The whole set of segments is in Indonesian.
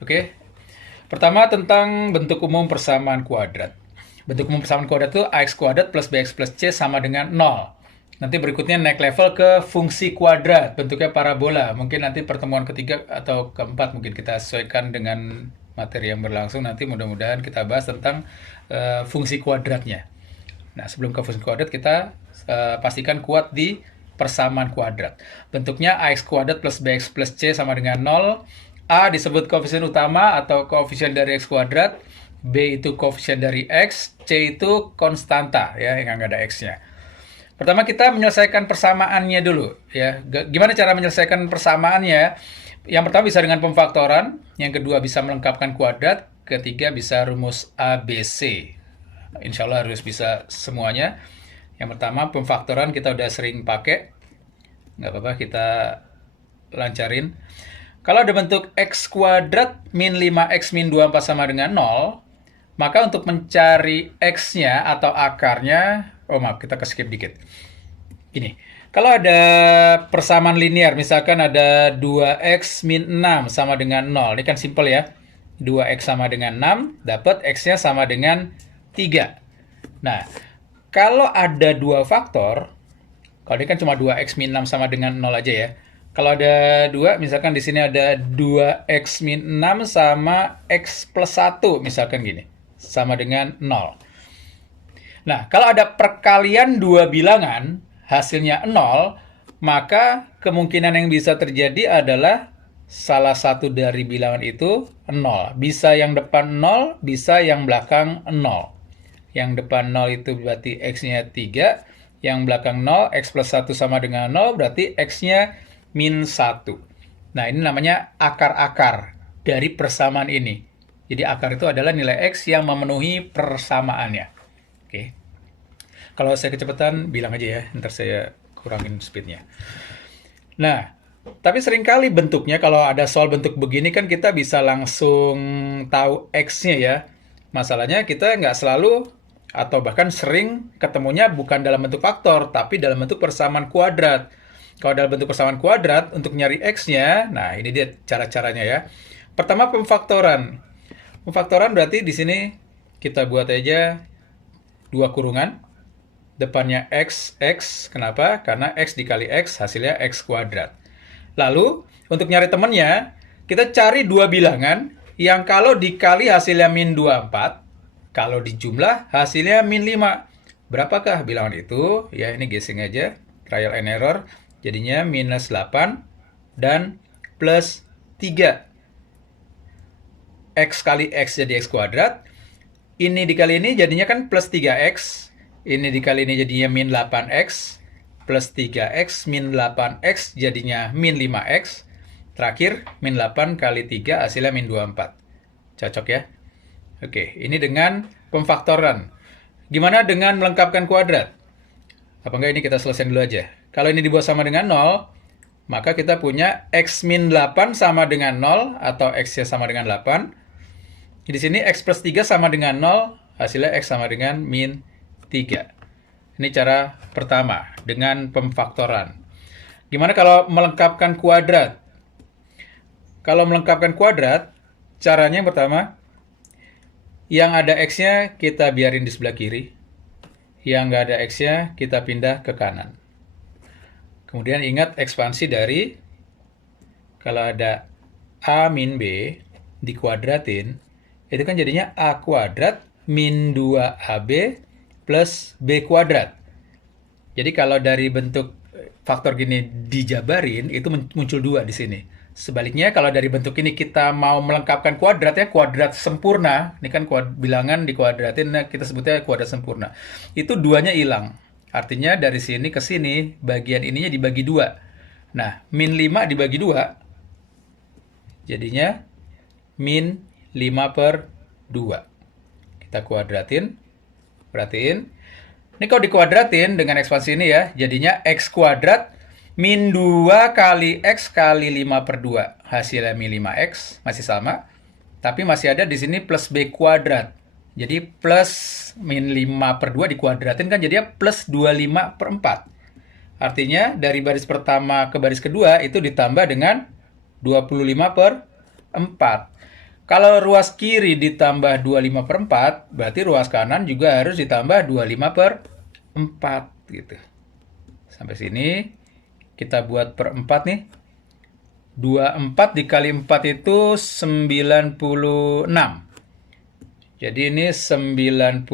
Oke. Pertama tentang bentuk umum persamaan kuadrat. Bentuk umum persamaan kuadrat itu ax kuadrat plus bx plus c sama dengan 0. Nanti berikutnya naik level ke fungsi kuadrat, bentuknya parabola. Mungkin nanti pertemuan ketiga atau keempat mungkin kita sesuaikan dengan materi yang berlangsung. Nanti mudah-mudahan kita bahas tentang fungsi kuadratnya. Nah, sebelum ke fungsi kuadrat kita pastikan kuat di persamaan kuadrat. Bentuknya ax kuadrat plus bx plus c sama dengan 0. A disebut koefisien utama atau koefisien dari x kuadrat. B itu koefisien dari x. C itu konstanta ya, yang nggak ada x-nya. Pertama kita menyelesaikan persamaannya dulu ya. Gimana cara menyelesaikan persamaannya? Yang pertama bisa dengan pemfaktoran, yang kedua bisa melengkapkan kuadrat, ketiga bisa rumus ABC. Insya Allah harus bisa semuanya. Yang pertama pemfaktoran kita udah sering pakai, nggak apa-apa kita lancarin. Kalau ada bentuk x kuadrat min 5x min 24 sama dengan 0, maka untuk mencari x-nya atau akarnya, oh maaf kita skip dikit. Gini, kalau ada persamaan linear, misalkan ada 2x min 6 sama dengan 0, ini kan simple ya. 2x sama dengan 6, dapat x-nya sama dengan 3. Nah, kalau ada dua faktor, kalau ini kan cuma 2x min 6 sama dengan 0 aja ya. Kalau ada dua, misalkan di sini ada 2x min 6 sama x plus 1, misalkan gini, sama dengan 0. Nah, kalau ada perkalian dua bilangan, hasilnya 0, maka kemungkinan yang bisa terjadi adalah salah satu dari bilangan itu 0. Bisa yang depan 0, bisa yang belakang 0. Yang depan 0 itu berarti x-nya 3, yang belakang 0, x plus 1 sama dengan 0, berarti x-nya min 1. Nah, ini namanya akar-akar dari persamaan ini. Jadi akar itu adalah nilai x yang memenuhi persamaannya. Oke. Kalau saya kecepatan, bilang aja ya, ntar saya kurangin speednya. Nah, tapi seringkali bentuknya, kalau ada soal bentuk begini kan kita bisa langsung tahu x-nya ya. Masalahnya kita nggak selalu, atau bahkan sering ketemunya bukan dalam bentuk faktor, tapi dalam bentuk persamaan kuadrat. Kalau dalam bentuk persamaan kuadrat, untuk nyari x-nya, nah ini dia cara-caranya ya. Pertama pemfaktoran. Pemfaktoran berarti di sini kita buat aja dua kurungan. Depannya x, x. Kenapa? Karena x dikali x hasilnya x kuadrat. Lalu, untuk nyari temannya, kita cari dua bilangan yang kalau dikali hasilnya min 24, kalau dijumlah hasilnya min 5. Berapakah bilangan itu? Ya, ini guessing aja. Trial and error. Jadinya minus 8 dan plus 3. X kali x jadi x kuadrat. Ini dikali ini jadinya kan plus 3x. Ini dikali ini jadinya min 8x. Plus 3x min 8x jadinya min 5x. Terakhir, min 8 kali 3 hasilnya min 24. Cocok ya? Oke, ini dengan pemfaktoran. Gimana dengan melengkapkan kuadrat? Apa enggak ini kita selesaiin dulu aja. Kalau ini dibuat sama dengan 0, maka kita punya x min 8 sama dengan 0, atau x-nya sama dengan 8. Di sini x plus 3 sama dengan 0, hasilnya x sama dengan min 3. Ini cara pertama, dengan pemfaktoran. Gimana kalau melengkapkan kuadrat? Kalau melengkapkan kuadrat, caranya yang pertama, yang ada x-nya kita biarin di sebelah kiri. Yang nggak ada x-nya kita pindah ke kanan. Kemudian ingat ekspansi dari, kalau ada a min b dikuadratin, itu kan jadinya a kuadrat min 2ab plus b kuadrat. Jadi kalau dari bentuk faktor gini dijabarin, itu muncul 2 di sini. Sebaliknya kalau dari bentuk ini kita mau melengkapkan kuadrat ya, kuadrat sempurna, ini kan bilangan dikuadratin, nah kita sebutnya kuadrat sempurna. Itu 2-nya hilang. Artinya dari sini ke sini, bagian ininya dibagi 2. Nah, min 5 dibagi 2, jadinya min 5 per 2. Kita kuadratin, perhatiin. Ini kalau dikuadratin dengan ekspansi ini ya, jadinya x kuadrat min 2 kali x kali 5 per 2. Hasilnya min 5x, masih sama. Tapi masih ada di sini plus b kuadrat. Jadi plus min 5 per 2 dikuadratin kan jadinya plus 25 per 4. Artinya dari baris pertama ke baris kedua itu ditambah dengan 25 per 4. Kalau ruas kiri ditambah 25 per 4, berarti ruas kanan juga harus ditambah 25 per 4 gitu. Sampai sini kita buat per 4 nih. 24 dikali 4 itu 96. Jadi ini 96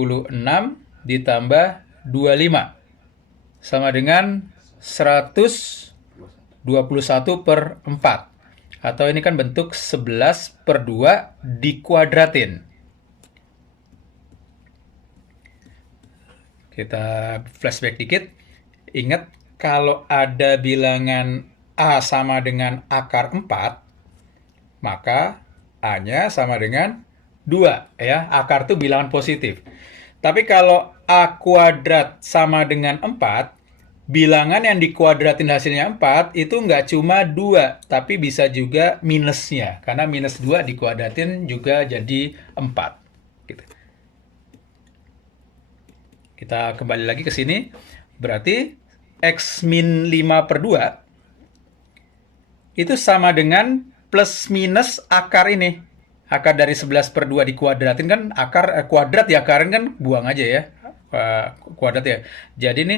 ditambah 25 sama dengan 121 per 4. Atau ini kan bentuk 11 per 2 dikuadratin. Kita flashback dikit. Ingat, kalau ada bilangan A sama dengan akar 4, maka A-nya sama dengan 2. Ya. Akar itu bilangan positif. Tapi kalau A kuadrat sama dengan 4, bilangan yang dikuadratin hasilnya 4 itu nggak cuma 2, tapi bisa juga minusnya. Karena minus 2 dikuadratin juga jadi 4. Gitu. Kita kembali lagi ke sini. Berarti X min 5 per 2 itu sama dengan plus minus akar ini. Akar dari 11 per 2 dikuadratin kan, akar kuadrat ya, akarin kan buang aja ya. Kuadrat ya. Jadi ini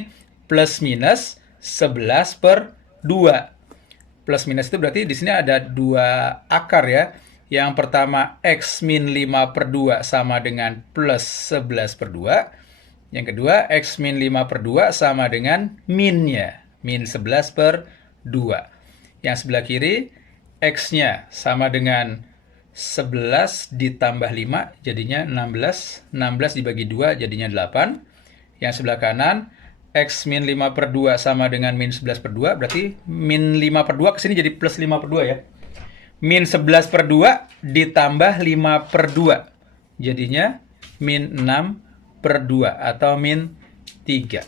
plus minus 11 per 2. Plus minus itu berarti di sini ada 2 akar ya. Yang pertama X min 5 per 2 sama dengan plus 11 per 2. Yang kedua X min 5 per 2 sama dengan minnya. Min 11 per 2. Yang sebelah kiri X-nya sama dengan 11 ditambah 5 jadinya 16. 16 dibagi 2 jadinya 8. Yang sebelah kanan X min 5 per 2 sama dengan min 11 per 2. Berarti min 5 per 2 kesini jadi plus 5 per 2 ya. Min 11 per 2 ditambah 5 per 2. Jadinya min 6 per 2 atau min 3.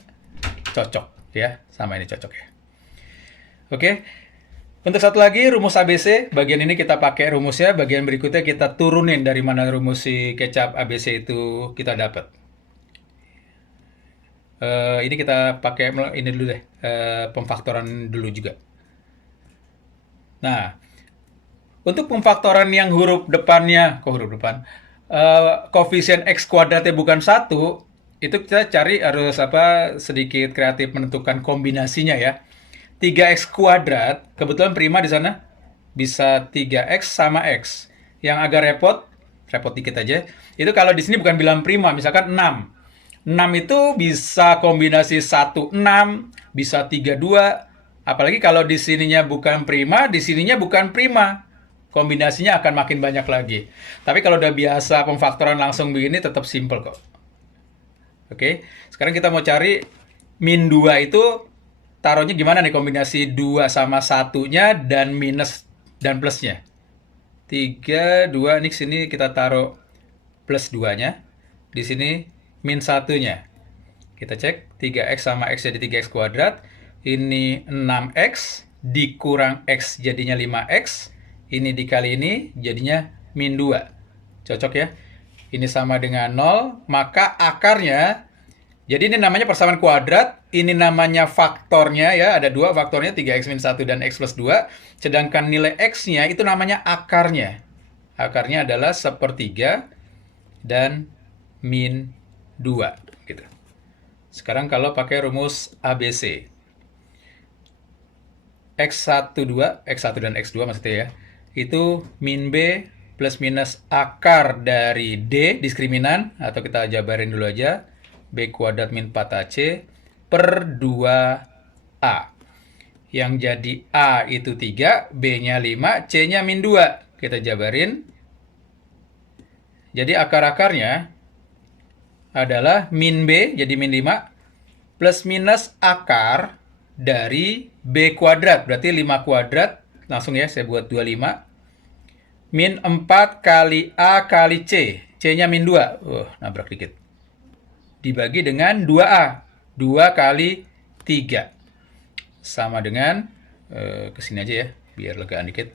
Cocok ya. Sama ini cocok ya. Oke. Untuk satu lagi rumus ABC. Bagian ini kita pakai rumusnya. Bagian berikutnya kita turunin dari mana rumus si kecap ABC itu kita dapat. Ini kita pakai ini dulu deh, pemfaktoran dulu juga. Nah, untuk pemfaktoran yang huruf depannya, koefisien X kuadratnya bukan 1, itu kita cari harus sedikit kreatif menentukan kombinasinya ya. 3X kuadrat, kebetulan prima di sana, bisa 3X sama X. Yang agak repot dikit aja, itu kalau di sini bukan bilang prima, misalkan 6. 6 itu bisa kombinasi 1, 6, bisa 3, 2. Apalagi kalau di sininya bukan prima, di sininya bukan prima. Kombinasinya akan makin banyak lagi. Tapi kalau udah biasa pemfaktoran langsung begini, tetap simple kok. Oke, sekarang kita mau cari min 2 itu, taruhnya gimana nih kombinasi 2 sama 1-nya dan minus dan plusnya. 3, 2, ini sini kita taruh plus 2-nya. Di sini min 1-nya. Kita cek, 3X sama X jadi 3X kuadrat. Ini 6X, dikurang X jadinya 5X. Ini dikali ini, jadinya min 2. Cocok ya? Ini sama dengan 0, maka akarnya, jadi ini namanya persamaan kuadrat, ini namanya faktornya ya, ada 2 faktornya, 3X min 1 dan X plus 2. Sedangkan nilai X-nya itu namanya akarnya. Akarnya adalah 1/3 dan min 2 gitu. Sekarang kalau pakai rumus ABC. X1 dan X2 maksudnya ya. Itu min B plus minus akar dari D diskriminan, atau kita jabarin dulu aja. B kuadrat min 4AC per 2A. Yang jadi A itu 3, B-nya 5, C-nya min 2. Kita jabarin. Jadi akar-akarnya adalah min B, jadi min 5, plus minus akar dari B kuadrat, berarti 5 kuadrat, langsung ya saya buat 25, min 4 kali A kali C, C-nya min 2, nabrak dikit, dibagi dengan 2A, 2 kali 3, sama dengan, kesini aja ya, biar legaan dikit,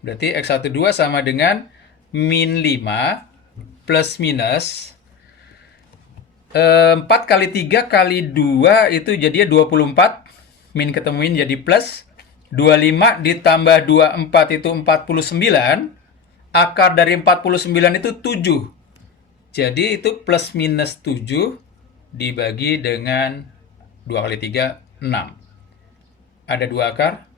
berarti X12 sama dengan min 5 plus minus 4 kali 3 kali 2 itu jadinya 24. Min ketemu min jadi plus. 25 ditambah 24 itu 49. akar dari 49 itu 7. Jadi itu plus minus 7 dibagi dengan 2 kali 3, 6. Ada 2 akar.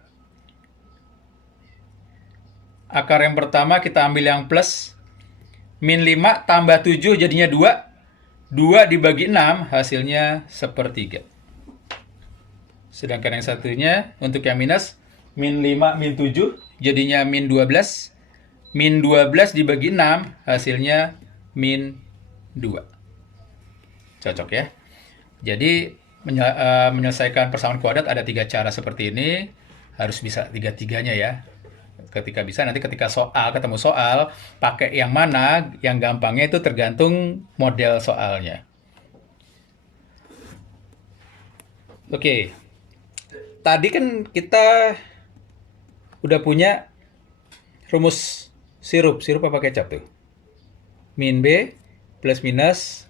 Akar yang pertama kita ambil yang plus. Min 5 tambah 7 jadinya 2. 2 dibagi 6 hasilnya sepertiga. Sedangkan yang satunya untuk yang minus, min 5 min 7 jadinya min 12. Min 12 dibagi 6 hasilnya min 2. Cocok ya. Jadi menyelesaikan persamaan kuadrat ada 3 cara seperti ini. Harus bisa tiga-tiganya ya. Ketika bisa, nanti ketika ketemu soal, pakai yang mana, yang gampangnya itu tergantung model soalnya. Oke. Tadi kan kita udah punya rumus sirup apa kecap tuh? Min B plus minus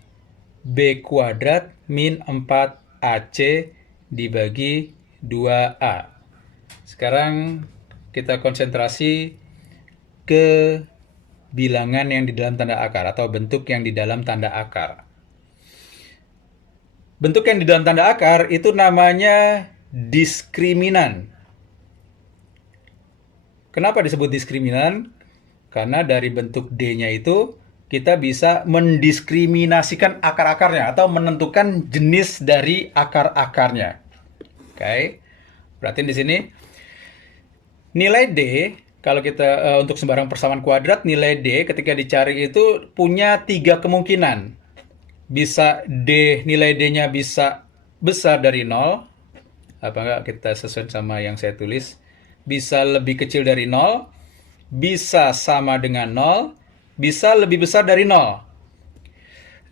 B kuadrat min 4AC dibagi 2A. Sekarang kita konsentrasi ke bilangan yang di dalam tanda akar atau bentuk yang di dalam tanda akar. Bentuk yang di dalam tanda akar itu namanya diskriminan. Kenapa disebut diskriminan? Karena dari bentuk D-nya itu kita bisa mendiskriminasikan akar-akarnya atau menentukan jenis dari akar-akarnya. Oke. Berarti di sini nilai D kalau kita untuk sembarang persamaan kuadrat, nilai D ketika dicari itu punya 3 kemungkinan. Bisa nilai D-nya bisa besar dari 0. Apa enggak kita sesuai sama yang saya tulis? Bisa lebih kecil dari 0, bisa sama dengan 0, bisa lebih besar dari 0.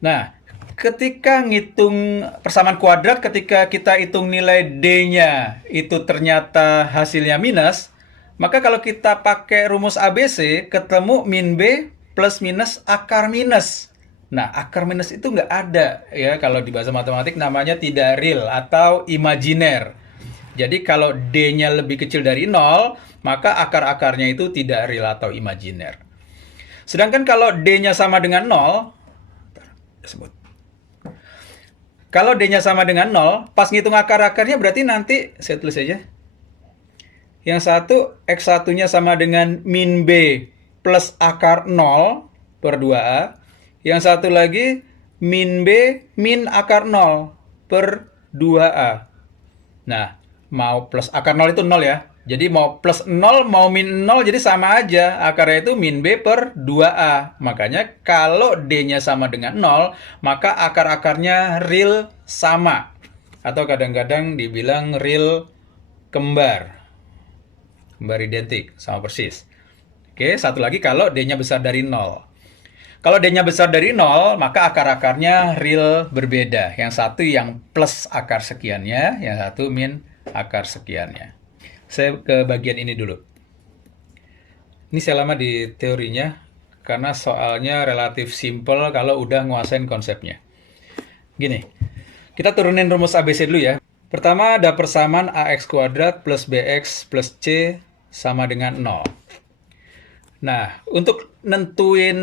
Nah, ketika ngitung persamaan kuadrat, ketika kita hitung nilai D-nya itu ternyata hasilnya minus, maka kalau kita pakai rumus ABC, ketemu min B plus minus akar minus. Nah, akar minus itu nggak ada ya, kalau di bahasa matematik namanya tidak real atau imajiner. Jadi kalau D-nya lebih kecil dari 0, maka akar-akarnya itu tidak real atau imajiner. Sedangkan kalau D-nya sama dengan 0, kalau D-nya sama dengan 0, pas ngitung akar-akarnya berarti nanti, saya tulis aja. Yang satu, X1-nya sama dengan min B plus akar 0 per 2A. Yang satu lagi, min B min akar 0 per 2A. Nah, mau plus akar 0 itu 0 ya. Jadi mau plus 0, mau min 0, jadi sama aja. Akarnya itu min B per 2A. Makanya kalau D-nya sama dengan 0, maka akar-akarnya real sama. Atau kadang-kadang dibilang real kembar. Kembar identik, sama persis. Oke, satu lagi kalau D-nya besar dari 0. Kalau D-nya besar dari 0, maka akar-akarnya real berbeda. Yang satu yang plus akar sekiannya, yang satu min akar sekiannya. Saya ke bagian ini dulu. Ini saya lama di teorinya, karena soalnya relatif simple kalau udah nguasain konsepnya. Gini, kita turunin rumus ABC dulu ya. Pertama ada persamaan AX kuadrat plus BX plus C sama dengan 0. Nah, untuk nentuin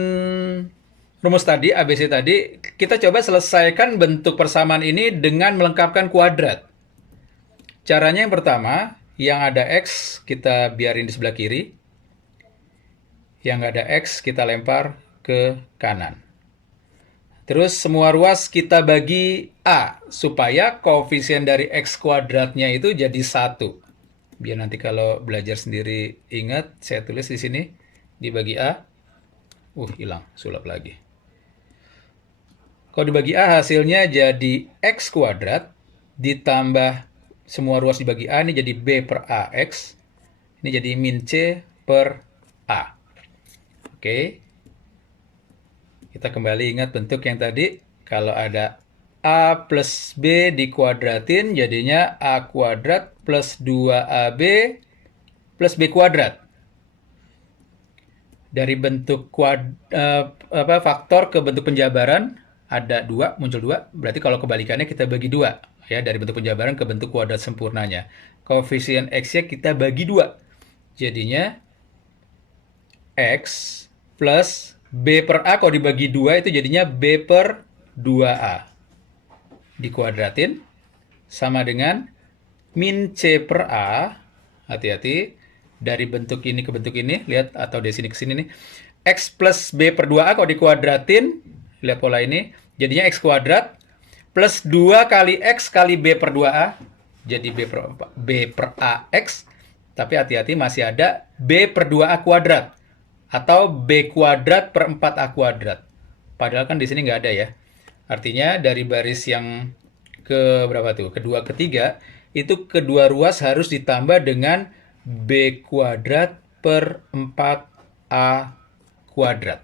rumus tadi, ABC tadi, kita coba selesaikan bentuk persamaan ini dengan melengkapkan kuadrat. Caranya yang pertama, yang ada X kita biarin di sebelah kiri. Yang nggak ada X kita lempar ke kanan. Terus semua ruas kita bagi A, supaya koefisien dari X kuadratnya itu jadi 1. Biar nanti kalau belajar sendiri ingat, saya tulis di sini, dibagi A. Hilang, sulap lagi. Kalau dibagi A hasilnya jadi X kuadrat, ditambah semua ruas dibagi A, ini jadi B per AX. Ini jadi min C per A. Oke. Kita kembali ingat bentuk yang tadi. Kalau ada A plus B dikuadratin, jadinya A kuadrat plus 2AB plus B kuadrat. Dari bentuk faktor ke bentuk penjabaran, ada 2, muncul 2. Berarti kalau kebalikannya kita bagi 2. Ya, dari bentuk penjabaran ke bentuk kuadrat sempurnanya. Koefisien X-nya kita bagi 2. Jadinya X plus B per A kalau dibagi 2 itu jadinya B per 2A. Dikuadratin sama dengan min C per A. Hati-hati, dari bentuk ini ke bentuk ini, lihat, atau dari sini ke sini nih. X plus B per 2A kalau dikuadratin, lihat pola ini, jadinya X kuadrat plus 2 kali X kali B per 2A, jadi B per A X, tapi hati-hati masih ada B per 2A kuadrat, atau B kuadrat per 4A kuadrat. Padahal kan di sini nggak ada ya. Artinya dari baris yang ke berapa tuh? Kedua, ketiga, itu kedua ruas harus ditambah dengan B kuadrat per 4A kuadrat.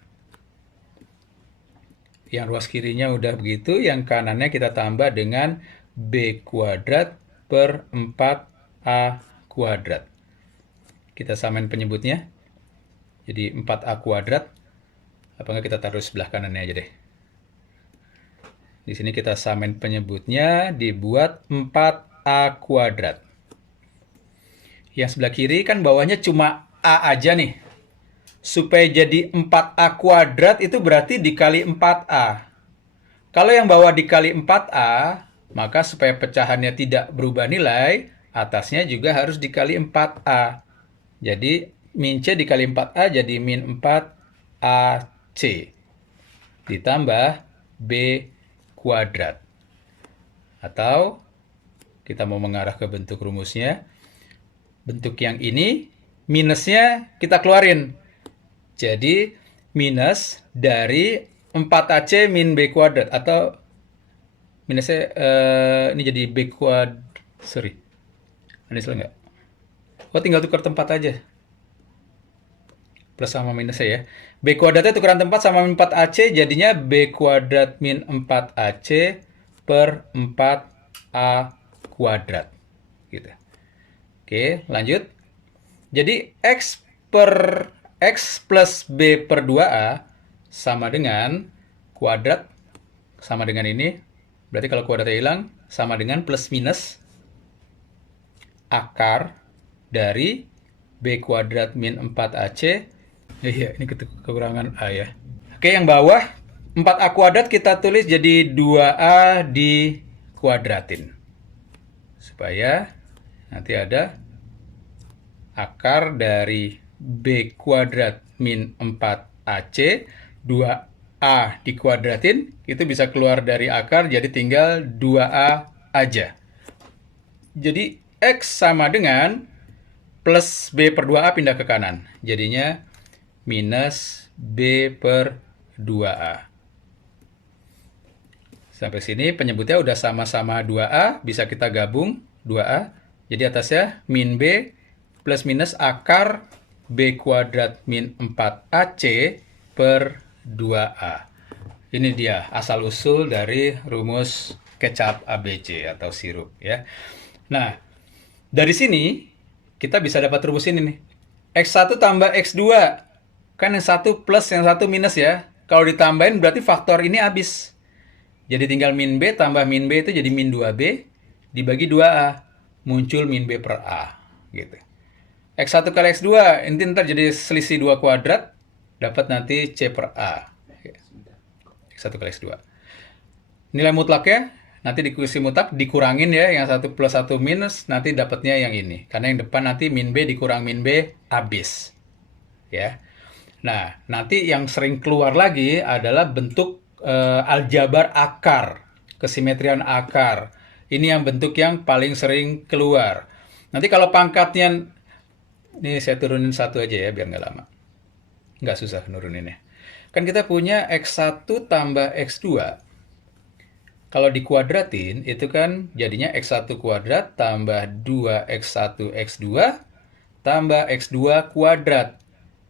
Yang ruas kirinya udah begitu, yang kanannya kita tambah dengan B kuadrat per 4A kuadrat. Kita samain penyebutnya. Jadi 4A kuadrat. Apa enggak kita taruh sebelah kanannya aja deh. Di sini kita samain penyebutnya, dibuat 4A kuadrat. Yang sebelah kiri kan bawahnya cuma A aja nih. Supaya jadi 4A kuadrat itu berarti dikali 4A. Kalau yang bawah dikali 4A, maka supaya pecahannya tidak berubah nilai, atasnya juga harus dikali 4A. Jadi min C dikali 4A jadi min 4AC. Ditambah B kuadrat. Atau kita mau mengarah ke bentuk rumusnya. Bentuk yang ini, minusnya kita keluarin. Jadi minus dari 4AC min B kuadrat. Atau minusnya ini jadi B kuadrat. Sorry. Ini salah nggak? Oh, tinggal tukar tempat aja. Plus sama minusnya ya. B kuadratnya tukeran tempat sama min 4AC, jadinya B kuadrat min 4AC per 4A kuadrat. Gitu. Oke, lanjut. Jadi X plus B per 2A sama dengan kuadrat, sama dengan ini. Berarti kalau kuadratnya hilang, sama dengan plus minus akar dari B kuadrat min 4AC. Iya, ini kekurangan A ya. Oke, yang bawah 4A kuadrat kita tulis jadi 2A dikuadratin. Supaya nanti ada akar dari B kuadrat min 4AC, 2A dikuadratin, itu bisa keluar dari akar, jadi tinggal 2A aja. Jadi X sama dengan plus B per 2A pindah ke kanan. Jadinya minus B per 2A. Sampai sini penyebutnya udah sama-sama 2A, bisa kita gabung 2A. Jadi atasnya min B plus minus akar B kuadrat min 4AC per 2A. Ini dia asal-usul dari rumus kecap ABC atau sirup ya. Nah, dari sini kita bisa dapat rumus ini nih. X1 tambah X2. Kan yang satu plus, yang satu minus ya. Kalau ditambahin berarti faktor ini habis. Jadi tinggal min B tambah min B itu jadi min 2B dibagi 2A. Muncul min B per A. Gitu. X1 kali X2, ini ntar jadi selisih 2 kuadrat. Dapat nanti C per A. X1 kali X2. Nilai mutlaknya, nanti dikuisi mutlak, dikurangin ya. Yang 1 plus 1 minus, nanti dapatnya yang ini. Karena yang depan nanti min B dikurang min B, habis. Ya. Nah, nanti yang sering keluar lagi adalah bentuk aljabar akar, kesimetrian akar. Ini yang bentuk yang paling sering keluar. Nanti kalau pangkatnya, ini saya turunin satu aja ya, biar nggak lama. Nggak susah nuruninnya. Kan kita punya X1 tambah X2. Kalau dikuadratin, itu kan jadinya X1 kuadrat tambah 2X1 X2 tambah X2 kuadrat.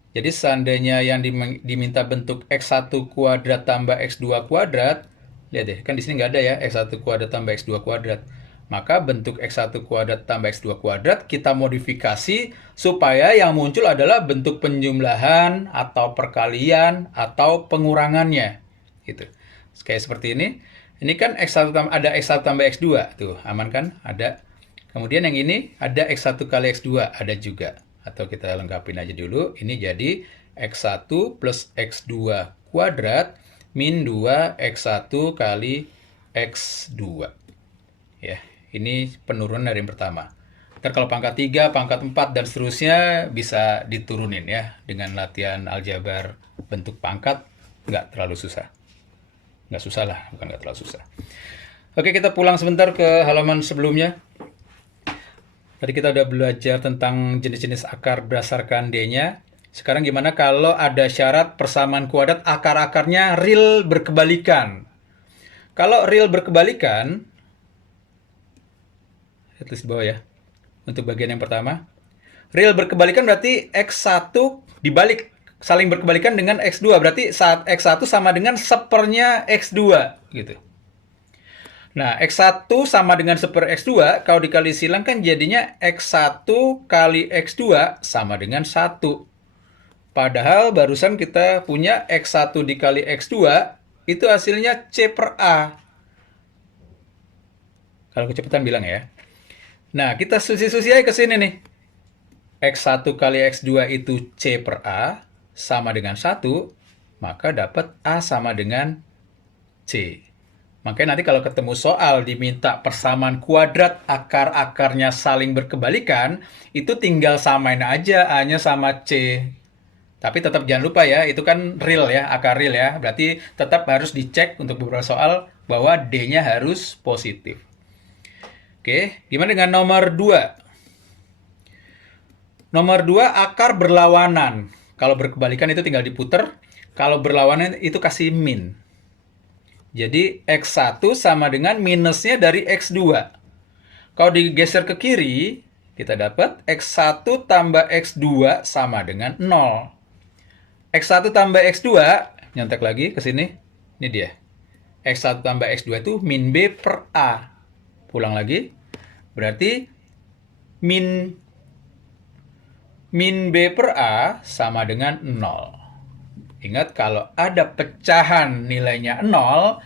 Jadi seandainya yang diminta bentuk X1 kuadrat tambah X2 kuadrat, lihat deh, kan di sini nggak ada ya, X1 kuadrat tambah X2 kuadrat. Maka bentuk X1 kuadrat tambah X2 kuadrat kita modifikasi supaya yang muncul adalah bentuk penjumlahan atau perkalian atau pengurangannya. Gitu. Kayak seperti ini. Ini kan X1 ada X1 tambah X2. Tuh, aman kan? Ada. Kemudian yang ini ada X1 kali X2. Ada juga. Atau kita lengkapin aja dulu. Ini jadi X1 plus X2 kuadrat min 2 X1 kali X2. Ya, ini penurunan dari yang pertama. Ntar kalau pangkat 3, pangkat 4, dan seterusnya bisa diturunin ya. Dengan latihan aljabar bentuk pangkat, nggak terlalu susah. Nggak susah lah, bukan nggak terlalu susah. Oke, kita pulang sebentar ke halaman sebelumnya. Tadi kita udah belajar tentang jenis-jenis akar berdasarkan D-nya. Sekarang gimana kalau ada syarat persamaan kuadrat akar-akarnya real berkebalikan? Kalau real berkebalikan, tulis di bawah ya. Untuk bagian yang pertama, real berkebalikan berarti X1 dibalik, saling berkebalikan dengan X2. Berarti saat X1 sama dengan sepernya X2 gitu. Nah, X1 sama dengan seper X2, kalau dikali silang kan jadinya X1 kali X2 sama dengan 1. Padahal barusan kita punya X1 dikali X2, itu hasilnya C per A. Kalau kecepatan bilang ya. Nah, kita susi-susi aja ke sini nih. X1 kali X2 itu C per A sama dengan 1, maka dapat A sama dengan C. Makanya nanti kalau ketemu soal diminta persamaan kuadrat akar-akarnya saling berkebalikan, itu tinggal samain aja A-nya sama C. Tapi tetap jangan lupa ya, itu kan real ya, akar real ya. Berarti tetap harus dicek untuk beberapa soal bahwa D-nya harus positif. Oke, gimana dengan nomor 2? Nomor 2, akar berlawanan. Kalau berkebalikan itu tinggal diputer. Kalau berlawanan itu kasih min. Jadi X1 sama dengan minusnya dari X2. Kalau digeser ke kiri, kita dapat X1 tambah X2 sama dengan 0. X1 tambah X2, nyontek lagi ke sini. Ini dia. X1 tambah X2 itu min B per A. Pulang lagi. Berarti min B per A sama dengan 0. Ingat, kalau ada pecahan nilainya 0,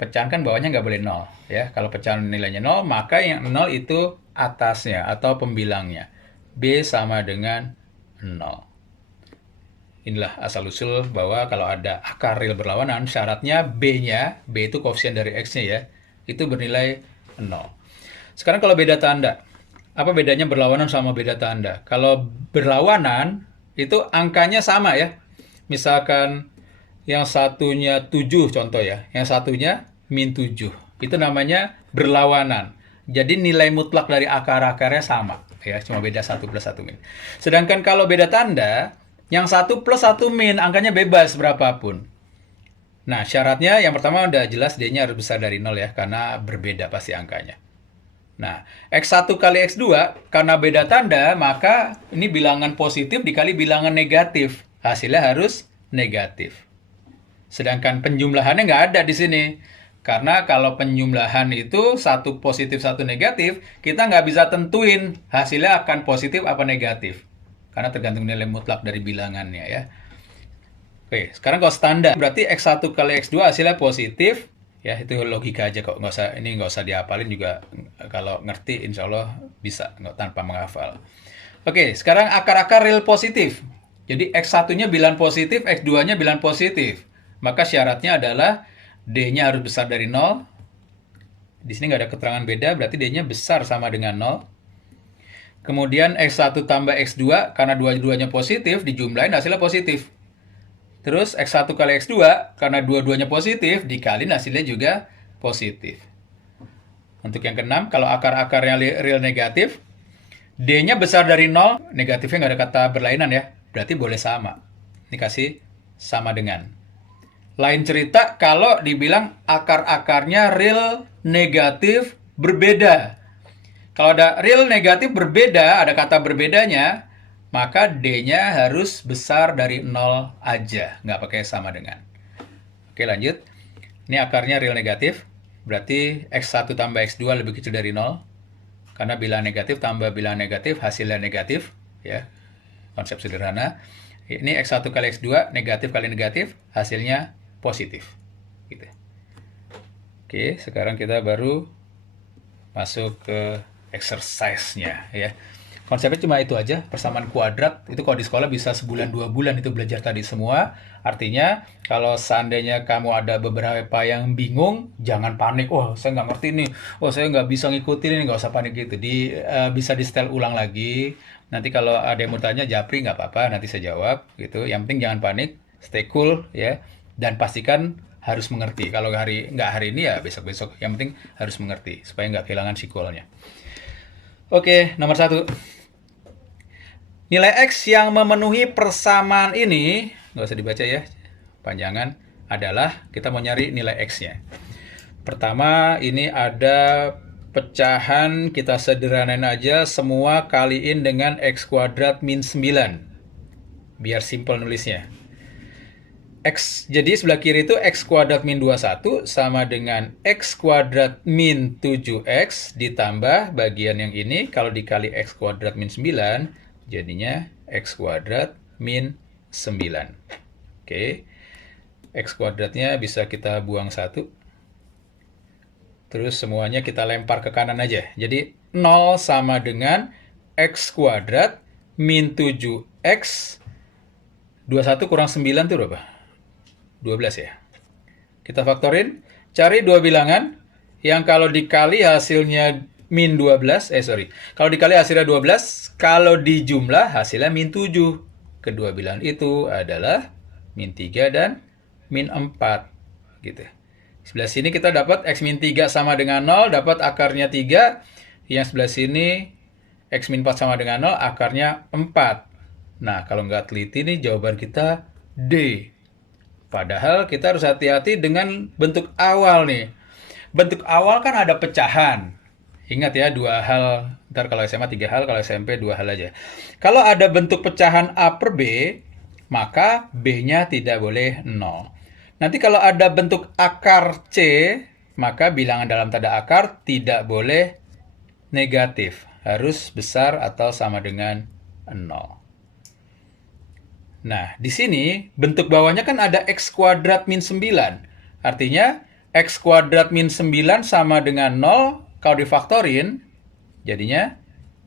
pecahan kan bawahnya nggak boleh 0. Ya. Kalau pecahan nilainya 0, maka yang 0 itu atasnya atau pembilangnya. B sama dengan 0. Inilah asal-usul bahwa kalau ada akar real berlawanan, syaratnya B-nya, B itu koefisien dari X-nya ya, itu bernilai 0. Sekarang kalau beda tanda, apa bedanya berlawanan sama beda tanda? Kalau berlawanan, itu angkanya sama ya. Misalkan yang satunya 7 contoh ya, yang satunya min 7. Itu namanya berlawanan. Jadi nilai mutlak dari akar-akarnya sama. Ya, cuma beda 1 plus 1 min. Sedangkan kalau beda tanda, yang 1 plus 1 min, angkanya bebas berapapun. Nah, syaratnya yang pertama udah jelas D-nya harus besar dari 0 ya, karena berbeda pasti angkanya. Nah, X1 kali X2, karena beda tanda, maka ini bilangan positif dikali bilangan negatif. Hasilnya harus negatif. Sedangkan penjumlahannya nggak ada di sini. Karena kalau penjumlahan itu satu positif, satu negatif, kita nggak bisa tentuin hasilnya akan positif apa negatif. Karena tergantung nilai mutlak dari bilangannya ya. Oke, sekarang kalau standar, berarti X1 kali X2 hasilnya positif. Ya, itu logika aja kok. Nggak usah dihafalin juga. Kalau ngerti, insya Allah bisa tanpa menghafal. Oke, sekarang akar-akar real positif. Jadi X1-nya bilangan positif, X2-nya bilangan positif. Maka syaratnya adalah D-nya harus besar dari 0. Di sini nggak ada keterangan beda, berarti D-nya besar sama dengan 0. Kemudian X1 tambah X2, karena dua-duanya positif, dijumlahin hasilnya positif. Terus X1 kali X2, karena dua-duanya positif, dikali hasilnya juga positif. Untuk yang keenam, kalau akar-akarnya real negatif, D-nya besar dari 0, negatifnya nggak ada kata berlainan ya. Berarti boleh sama. Ini kasih sama dengan. Lain cerita kalau dibilang akar-akarnya real negatif berbeda. Kalau ada real negatif berbeda, ada kata berbedanya, maka D-nya harus besar dari 0 aja. Nggak pakai sama dengan. Oke, lanjut. Ini akarnya real negatif. Berarti X1 tambah X2 lebih kecil dari 0. Karena bilangan negatif tambah bilangan negatif, hasilnya negatif. Ya, konsep sederhana. Ini X1 kali X2, negatif kali negatif, hasilnya positif. Gitu. Oke, sekarang kita baru masuk ke exercise-nya. Ya. Konsepnya cuma itu aja, persamaan kuadrat. Itu kalau di sekolah bisa sebulan 2 bulan itu belajar tadi semua. Artinya, kalau seandainya kamu ada beberapa yang bingung, jangan panik. Oh, saya nggak ngerti nih. Oh, saya nggak bisa ngikutin ini. Nggak usah panik gitu. Bisa di-setel ulang lagi. Nanti kalau ada yang mau tanya, Japri nggak apa-apa. Nanti saya jawab gitu. Yang penting jangan panik. Stay cool ya. Dan pastikan harus mengerti. Kalau nggak hari ini ya besok-besok. Yang penting harus mengerti. Supaya nggak kehilangan sikolnya. Oke, nomor 1. Nilai X yang memenuhi persamaan ini, nggak usah dibaca ya, panjangan, adalah kita mau nyari nilai X-nya. Pertama, ini ada pecahan, kita sederhanain aja, semua kaliin dengan X kuadrat min 9. Biar simple nulisnya. Jadi sebelah kiri itu X kuadrat min 21 sama dengan X kuadrat min 7X ditambah bagian yang ini, kalau dikali X kuadrat min 9, jadinya X kuadrat min 9. Oke. X kuadratnya bisa kita buang 1. Terus semuanya kita lempar ke kanan aja. Jadi 0 sama dengan X kuadrat min 7X. 21 kurang 9 itu berapa? 12 ya. Kita faktorin, cari dua bilangan yang kalau dikali hasilnya min 12, kalau dikali hasilnya 12, kalau dijumlah hasilnya min 7. Kedua bilangan itu adalah min 3 dan min 4. Gitu. Sebelah sini kita dapat X min 3 sama dengan 0, dapat akarnya 3. Yang sebelah sini X min 4 sama dengan 0, akarnya 4. Nah, kalau nggak teliti nih jawaban kita D. Padahal kita harus hati-hati dengan bentuk awal nih. Bentuk awal kan ada pecahan. Ingat ya, 2 hal. Ntar kalau SMA 3 hal, kalau SMP 2 hal aja. Kalau ada bentuk pecahan A per B, maka B-nya tidak boleh 0. Nanti kalau ada bentuk akar C, maka bilangan dalam tanda akar tidak boleh negatif. Harus besar atau sama dengan 0. Nah, di sini bentuk bawahnya kan ada X kuadrat min 9. Artinya, X kuadrat min 9 sama dengan 0. Kalau difaktorin, jadinya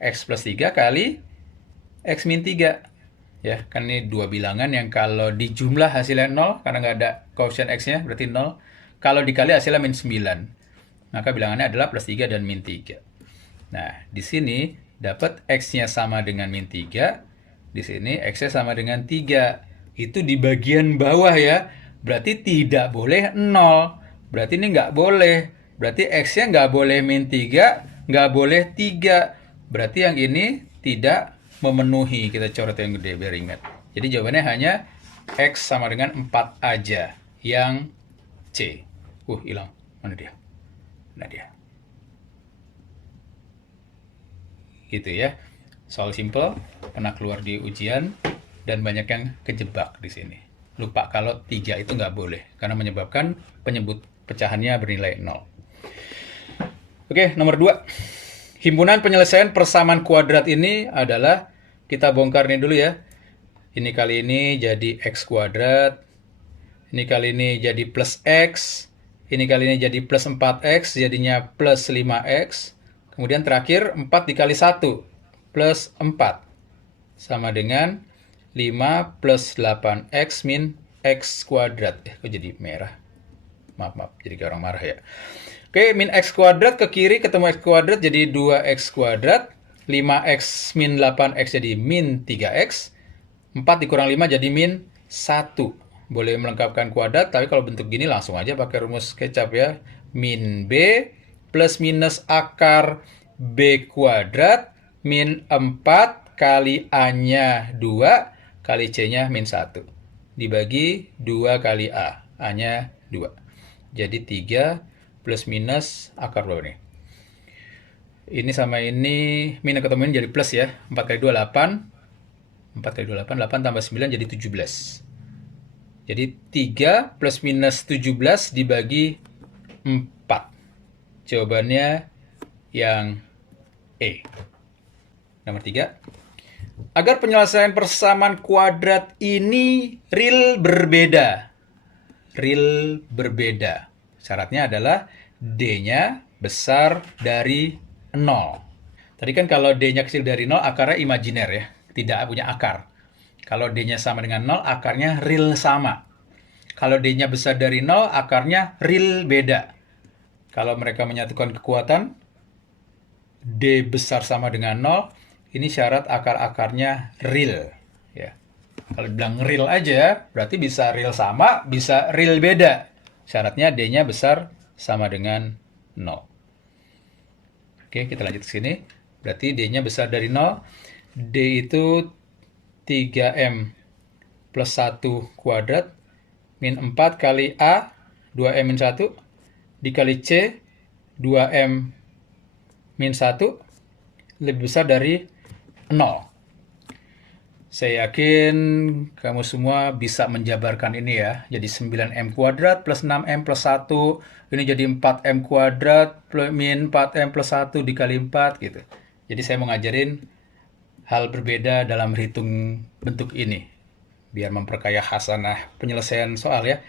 X plus 3 kali X min 3. Ya, kan ini dua bilangan yang kalau dijumlah hasilnya 0, karena nggak ada koefisien X-nya, berarti 0. Kalau dikali hasilnya min 9. Maka bilangannya adalah plus 3 dan min 3. Nah, di sini dapat X-nya sama dengan min 3. Di sini X-nya sama dengan 3. Itu di bagian bawah ya. Berarti tidak boleh 0. Berarti ini nggak boleh. Berarti X-nya nggak boleh min 3, nggak boleh 3. Berarti yang ini tidak memenuhi. Kita coret yang gede biar ingat. Jadi jawabannya hanya X sama dengan 4 aja. Yang C. Hilang. Mana dia? Nah dia. Gitu ya. Soal simple, pernah keluar di ujian, dan banyak yang kejebak di sini. Lupa kalau 3 itu nggak boleh, karena menyebabkan penyebut pecahannya bernilai 0. Oke, nomor 2. Himpunan penyelesaian persamaan kuadrat ini adalah, kita bongkar ini dulu ya. Ini kali ini jadi X kuadrat, ini kali ini jadi plus X, ini kali ini jadi plus 4X, jadinya plus 5X. Kemudian terakhir 4 dikali 1. Plus 4 sama dengan 5 plus 8x min x kuadrat. Kok jadi merah? Maaf, jadi kayak orang marah ya. Oke, min x kuadrat ke kiri ketemu x kuadrat jadi 2x kuadrat. 5x min 8x jadi min 3x. 4 dikurang 5 jadi min 1. Boleh melengkapkan kuadrat, tapi kalau bentuk gini langsung aja pakai rumus kecap ya. Min b plus minus akar b kuadrat min 4 kali A-nya 2 kali C-nya min 1. Dibagi 2 kali A. A-nya 2. Jadi 3 plus minus akar berapa nih? Ini sama ini, min ketemu ini jadi plus ya. 4 kali 2, 8. 4 kali 2, 8. 8 tambah 9 jadi 17. Jadi 3 plus minus 17 dibagi 4. Jawabannya yang E. Nomor 3. Agar penyelesaian persamaan kuadrat ini real berbeda. Real berbeda. Syaratnya adalah D-nya besar dari 0. Tadi kan kalau D-nya kecil dari 0, akarnya imajiner ya, tidak punya akar. Kalau D-nya sama dengan 0, akarnya real sama. Kalau D-nya besar dari 0, akarnya real beda. Kalau mereka menyatukan kekuatan, D besar sama dengan 0, ini syarat akar-akarnya real. Ya. Kalau bilang real aja, berarti bisa real sama, bisa real beda. Syaratnya D-nya besar sama dengan 0. Oke, kita lanjut ke sini. Berarti D-nya besar dari 0. D itu 3M plus 1 kuadrat min 4 kali A 2M min 1 dikali C 2M min 1 lebih besar dari 0. Saya yakin kamu semua bisa menjabarkan ini ya. Jadi 9M kuadrat plus 6M plus 1. Ini jadi 4M kuadrat min 4M plus 1 dikali 4 gitu. Jadi saya mau ngajarin hal berbeda dalam berhitung bentuk ini. Biar memperkaya khasanah penyelesaian soal ya.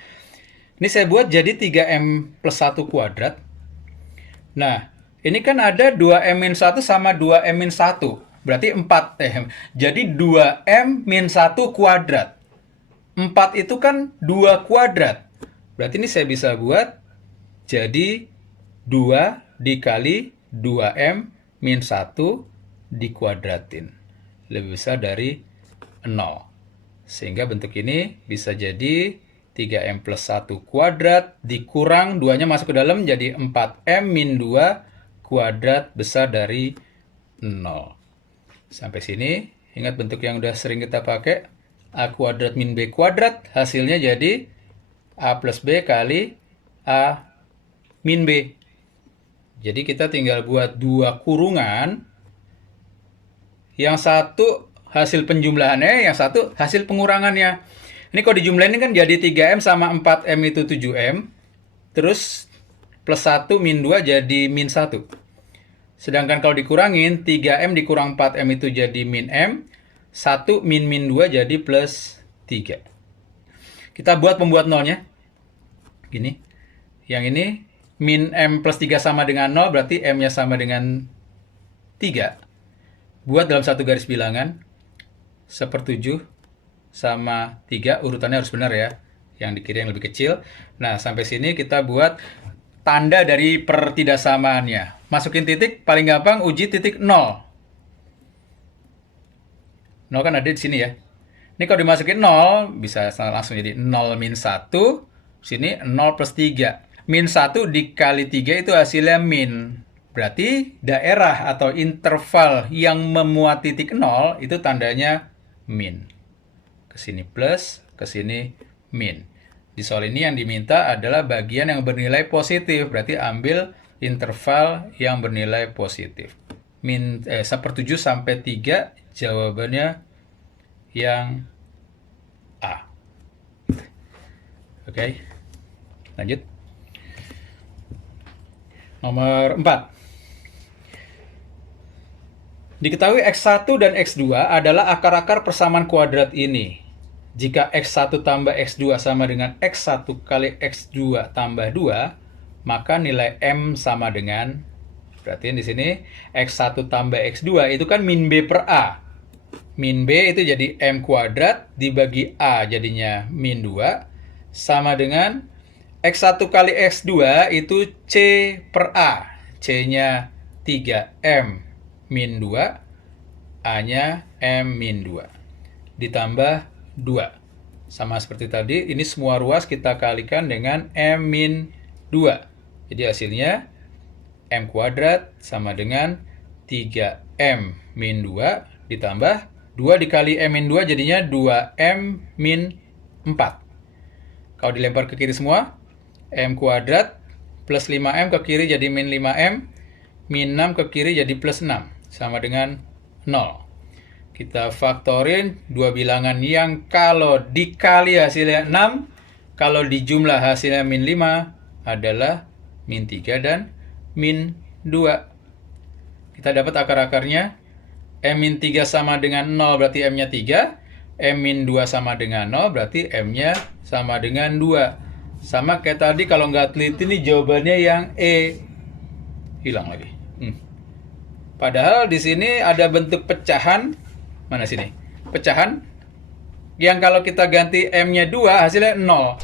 Ini saya buat jadi 3M plus 1 kuadrat. Nah, ini kan ada 2M min 1 sama 2M min 1. Berarti 4M. Jadi 2M min 1 kuadrat. 4 itu kan 2 kuadrat. Berarti ini saya bisa buat jadi 2 dikali 2M min 1 dikuadratin. Lebih besar dari 0. Sehingga bentuk ini bisa jadi 3M plus 1 kuadrat dikurang 2-nya masuk ke dalam jadi 4M min 2 kuadrat besar dari 0. Sampai sini, ingat bentuk yang udah sering kita pakai. A kuadrat min B kuadrat, hasilnya jadi A plus B kali A min B. Jadi kita tinggal buat dua kurungan. Yang satu hasil penjumlahannya, yang satu hasil pengurangannya. Ini kalau dijumlahin kan jadi 3M sama 4M itu 7M. Terus plus 1 min 2 jadi min 1. Sedangkan kalau dikurangin, 3M dikurang 4M itu jadi min M. 1 min 2 jadi plus 3. Kita buat pembuat nolnya. Gini. Yang ini min M plus 3 sama dengan 0, berarti M-nya sama dengan 3. Buat dalam satu garis bilangan. 1/7 sama 3. Urutannya harus benar ya. Yang di kiri yang lebih kecil. Nah, sampai sini kita buat tanda dari pertidaksamaannya. Masukin titik, paling gampang uji titik 0. 0 kan ada di sini ya. Ini kalau dimasukin 0, bisa langsung jadi 0 min 1. Sini 0 plus 3. Min 1 dikali 3 itu hasilnya min. Berarti daerah atau interval yang memuat titik 0 itu tandanya min. Kesini plus, kesini min. Di soal ini yang diminta adalah bagian yang bernilai positif. Berarti ambil interval yang bernilai positif. 1/7 sampai 3 jawabannya yang A. Oke. Lanjut. Nomor 4. Diketahui X1 dan X2 adalah akar-akar persamaan kuadrat ini. Jika X1 tambah X2 sama dengan X1 kali X2 tambah 2, maka nilai M sama dengan, perhatiin di sini, X1 tambah X2 itu kan min B per A. Min B itu jadi M kuadrat dibagi A jadinya min 2, sama dengan X1 kali X2 itu C per A. C-nya 3M min 2, A-nya M min 2. Ditambah 2. Sama seperti tadi, ini semua ruas kita kalikan dengan M min 2. Jadi hasilnya M kuadrat sama dengan 3M min 2 ditambah 2 dikali M min 2 jadinya 2M min 4. Kalau dilempar ke kiri semua, M kuadrat plus 5M ke kiri jadi min 5M, min 6 ke kiri jadi plus 6, sama dengan 0. Kita faktorin dua bilangan yang kalau dikali hasilnya 6, kalau dijumlah hasilnya min 5 adalah min 3 dan min 2. Kita dapat akar-akarnya. M min 3 sama dengan 0 berarti M-nya 3. M min 2 sama dengan 0 berarti M-nya sama dengan 2. Sama kayak tadi, kalau nggak teliti nih jawabannya yang E. Hilang lagi. Padahal di sini ada bentuk pecahan. Mana sini? Pecahan yang kalau kita ganti M-nya 2 hasilnya 0.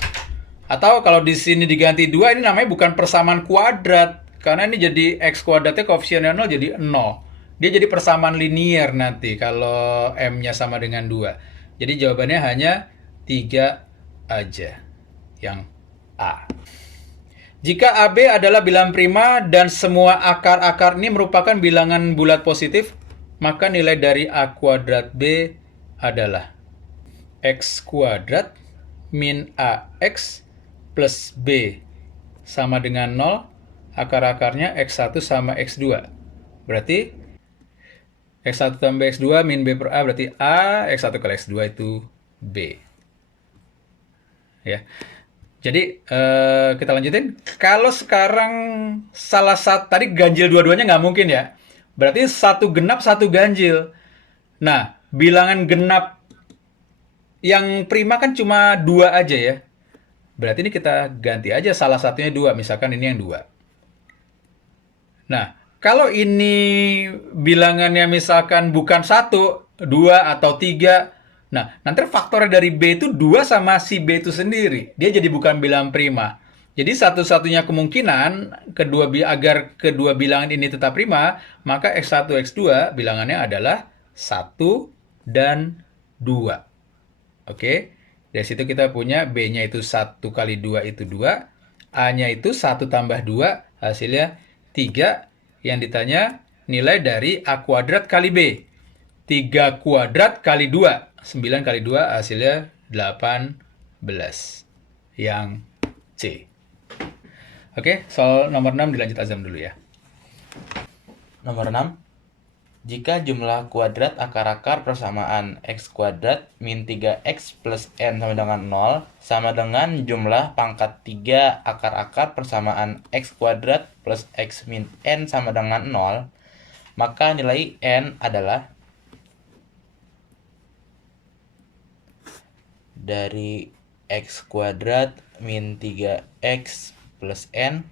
Atau kalau di sini diganti 2 ini namanya bukan persamaan kuadrat. Karena ini jadi X kuadratnya koefisiennya 0 jadi 0. Dia jadi persamaan linier nanti kalau M-nya sama dengan 2. Jadi jawabannya hanya 3 aja. Yang A. Jika AB adalah bilangan prima dan semua akar-akar ini merupakan bilangan bulat positif, maka nilai dari A kuadrat B adalah X kuadrat min AX plus B sama dengan 0, akar-akarnya X1 sama X2. Berarti X1 tambah X2 min B per A berarti A, X1 kali X2 itu B. Ya. Jadi kita lanjutin. Kalau sekarang salah satu tadi ganjil dua-duanya nggak mungkin ya. Berarti satu genap satu ganjil. Nah, bilangan genap yang prima kan cuma 2 aja ya. Berarti ini kita ganti aja salah satunya 2. Misalkan ini yang 2. Nah, kalau ini bilangannya misalkan bukan 1, 2, atau 3. Nah, nanti faktornya dari B itu 2 sama si B itu sendiri. Dia jadi bukan bilangan prima. Jadi satu-satunya kemungkinan agar kedua bilangan ini tetap prima, maka X1, X2 bilangannya adalah 1 dan 2. Oke. Dari situ kita punya B-nya itu 1 kali 2 itu 2. A-nya itu 1 tambah 2, hasilnya 3. Yang ditanya nilai dari A kuadrat kali B. 3 kuadrat kali 2. 9 kali 2 hasilnya 18. Yang C. Oke, soal nomor 6 dilanjut Azam dulu ya. Nomor 6. Jika jumlah kuadrat akar-akar persamaan X kuadrat min 3X plus N sama dengan 0 sama dengan jumlah pangkat 3 akar-akar persamaan X kuadrat plus X min N sama dengan 0, maka nilai N adalah dari X kuadrat min 3X plus N.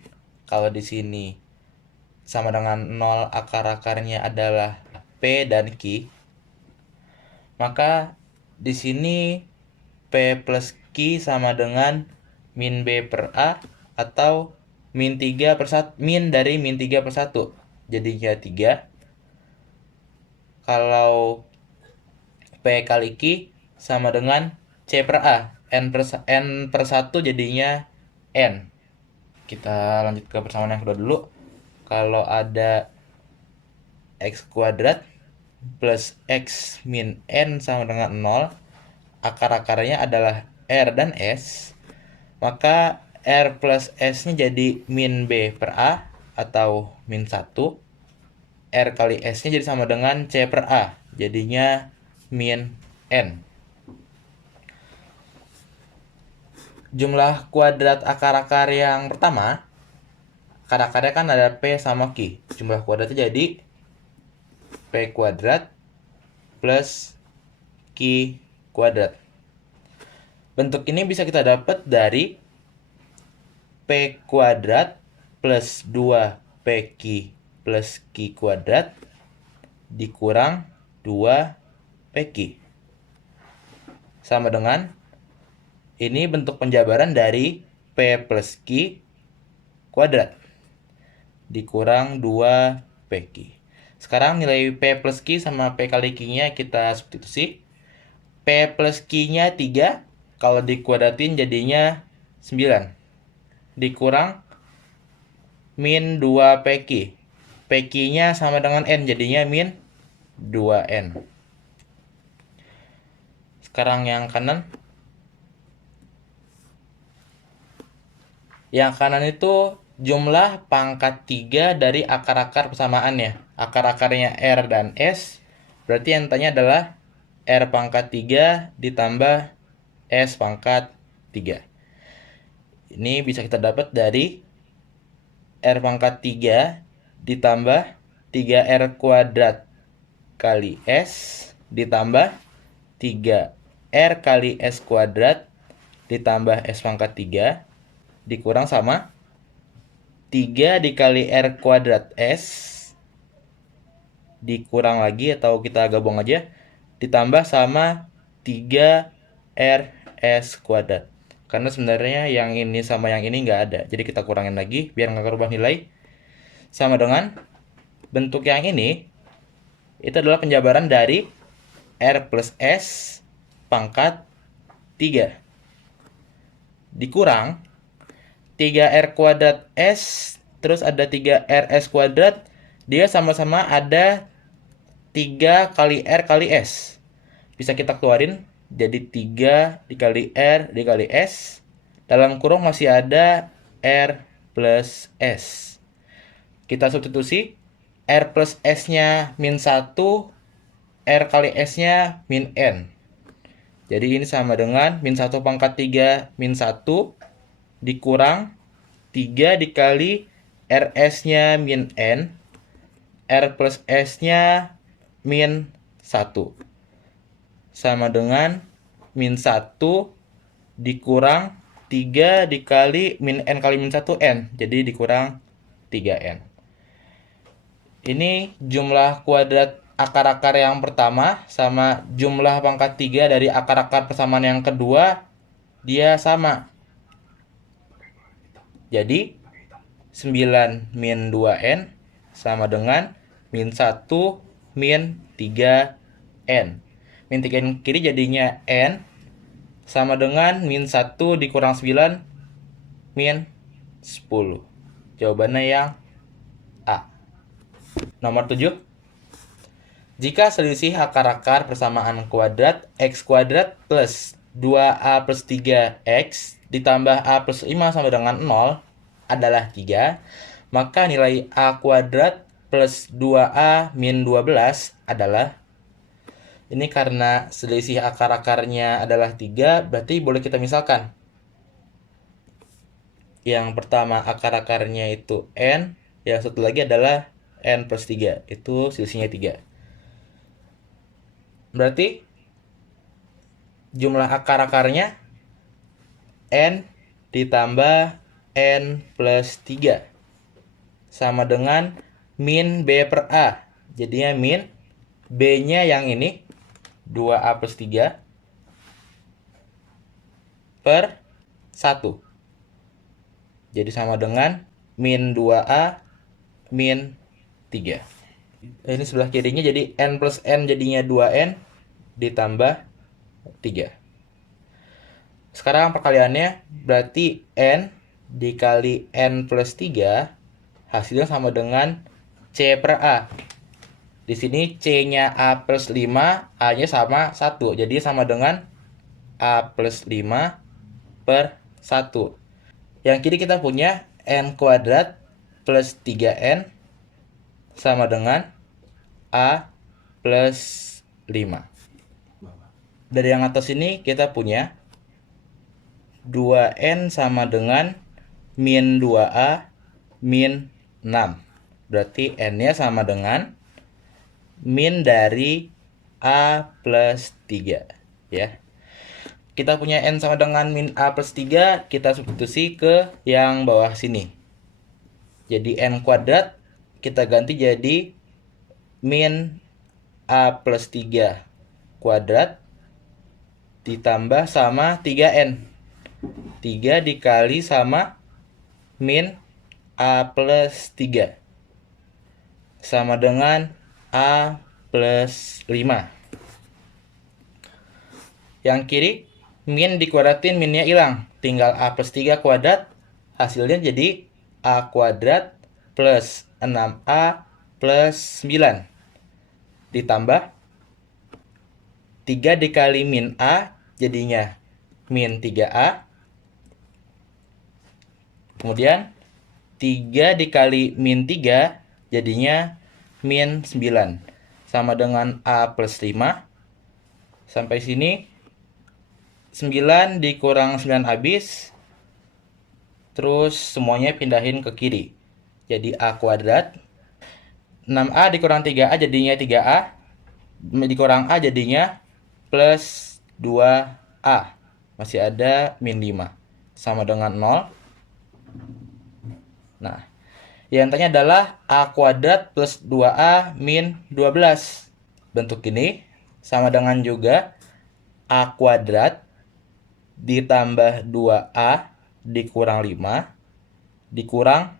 Kalau di sini sama dengan 0, akar-akarnya adalah P dan Q, maka di sini P plus Q sama dengan min B per A atau min 3 per 1, min dari min 3 per 1, jadinya 3. Kalau P kali Q sama dengan C per A, N per 1 jadinya N. Kita lanjut ke persamaan yang kedua dulu. Kalau ada X kuadrat plus X min N sama dengan 0, akar-akarnya adalah R dan S, maka R plus S-nya jadi min B per A atau min 1. R kali S-nya jadi sama dengan C per A, jadinya min N. Jumlah kuadrat akar-akar yang pertama, akar-akarnya kan ada P sama Q. Jumlah kuadratnya jadi P kuadrat plus Q kuadrat. Bentuk ini bisa kita dapat dari P kuadrat plus 2PQ plus Q kuadrat dikurang 2PQ. Sama dengan ini bentuk penjabaran dari P plus Q kuadrat dikurang 2PQ. Sekarang nilai P plus Q sama P kali Q-nya kita substitusi. P plus Q-nya 3, kalau dikuadratin jadinya 9. Dikurang min 2PQ. PQ-nya sama dengan N, jadinya min 2N. Sekarang yang kanan. Yang kanan itu jumlah pangkat 3 dari akar-akar persamaannya. Akar-akarnya R dan S. Berarti yang tanya adalah R pangkat 3 ditambah S pangkat 3. Ini bisa kita dapat dari R pangkat 3 ditambah 3R kuadrat kali S ditambah 3R kali S kuadrat ditambah S pangkat 3 dikurang sama 3 dikali R kuadrat S dikurang lagi atau kita gabung aja, ditambah sama 3RS kuadrat. Karena sebenarnya yang ini sama yang ini nggak ada. Jadi kita kurangin lagi biar nggak berubah nilai. Sama dengan bentuk yang ini, itu adalah penjabaran dari R plus S pangkat 3. Dikurang 3R kuadrat S, terus ada 3RS kuadrat. Dia sama-sama ada 3 kali R kali S. Bisa kita keluarin jadi 3 dikali R dikali S. Dalam kurung masih ada R plus S. Kita substitusi, R plus S-nya min 1, R kali S-nya min N. Jadi ini sama dengan min 1 pangkat 3 min 1 dikurang 3 dikali RS-nya min N, R plus S-nya min 1. Sama dengan min 1 dikurang 3 dikali min N kali min 1 N. Jadi dikurang 3N. Ini jumlah kuadrat akar-akar yang pertama sama jumlah pangkat 3 dari akar-akar persamaan yang kedua, dia sama. Jadi 9 min 2N sama dengan min 1 min 3N. Min 3N kiri jadinya N sama dengan min 1 dikurang 9 min 10. Jawabannya yang A. Nomor 7. Jika selisih akar-akar persamaan kuadrat X kuadrat plus 2A plus 3X ditambah A plus 5 sama dengan 0 adalah 3, maka nilai A kuadrat plus 2A min 12 adalah, ini karena selisih akar-akarnya adalah 3, berarti boleh kita misalkan. Yang pertama akar-akarnya itu N, yang satu lagi adalah N plus 3, itu selisihnya 3. Berarti jumlah akar-akarnya N ditambah N plus 3 sama dengan min B per A. Jadinya min B-nya yang ini 2A plus 3 per 1. Jadi sama dengan min 2A min 3. Ini sebelah kirinya jadi N plus N jadinya 2N ditambah 3. Sekarang perkaliannya berarti N dikali N plus 3 hasilnya sama dengan C per A. Di sini C-nya A plus 5, A-nya sama 1. Jadi sama dengan A plus 5 per 1. Yang kiri kita punya N kuadrat plus 3N sama dengan A plus 5. Dari yang atas ini kita punya 2N sama dengan min 2A min 6. Berarti N-nya sama dengan min dari A plus 3. Ya. Kita punya N sama dengan min A plus 3, kita substitusi ke yang bawah sini. Jadi N kuadrat kita ganti jadi min A plus 3 kuadrat ditambah sama 3N. 3 dikali sama min A plus 3 sama dengan A plus 5. Yang kiri min dikuadratin, minnya hilang, tinggal A plus 3 kuadrat, hasilnya jadi A kuadrat plus 6A plus 9 ditambah 3 dikali min A jadinya min 3A, kemudian 3 dikali min 3 jadinya min 9 sama dengan A plus 5. Sampai sini 9 dikurang 9 habis, terus semuanya pindahin ke kiri. Jadi A kuadrat 6A dikurang 3A jadinya 3A, dikurang A jadinya plus 2A. Masih ada min 5 sama dengan 0. Nah, Yang tanya adalah A kuadrat plus 2A min 12. Bentuk ini sama dengan juga A kuadrat ditambah 2A dikurang 5 dikurang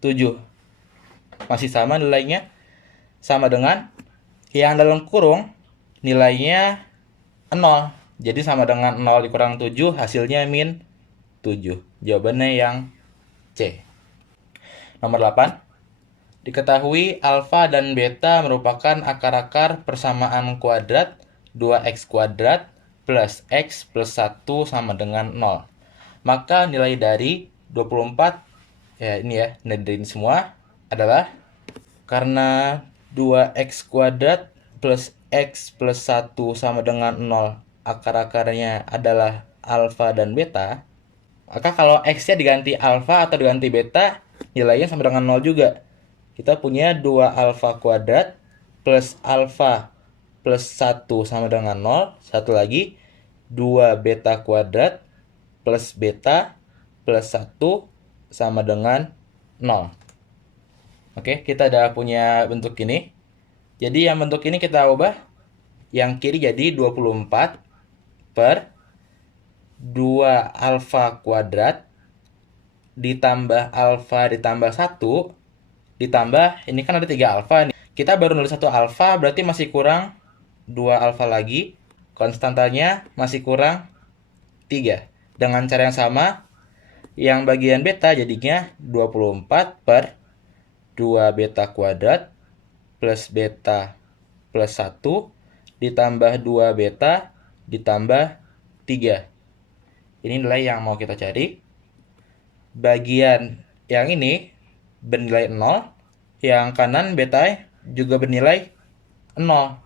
7. Masih sama nilainya. Sama dengan yang dalam kurung nilainya 0. Jadi sama dengan 0 dikurang 7 hasilnya min 7. Jawabannya yang C. Nomor 8. Diketahui alfa dan beta merupakan akar-akar persamaan kuadrat 2x kuadrat plus x plus 1 sama dengan 0. Maka nilai dari 24, ya ini ya, nilai dari ini semua adalah karena 2x kuadrat plus x plus 1 sama dengan 0 akar-akarnya adalah alfa dan beta, maka kalau x-nya diganti alfa atau diganti beta, nilainya sama dengan 0 juga. Kita punya 2 alfa kuadrat plus alfa plus 1 sama dengan 0. Satu lagi, 2 beta kuadrat plus beta plus 1 sama dengan 0. Oke, kita udah punya bentuk ini. Jadi yang bentuk ini kita ubah. Yang kiri jadi 24 per 2 alfa kuadrat ditambah alfa ditambah 1 ditambah, ini kan ada 3 alfa nih. Kita baru nulis 1 alfa, berarti masih kurang 2 alfa lagi. Konstantanya masih kurang 3. Dengan cara yang sama, yang bagian beta jadinya 24 per 2 beta kuadrat plus beta plus 1 ditambah 2 beta ditambah 3. Ini nilai yang mau kita cari. Bagian yang ini bernilai 0, yang kanan beta juga bernilai 0.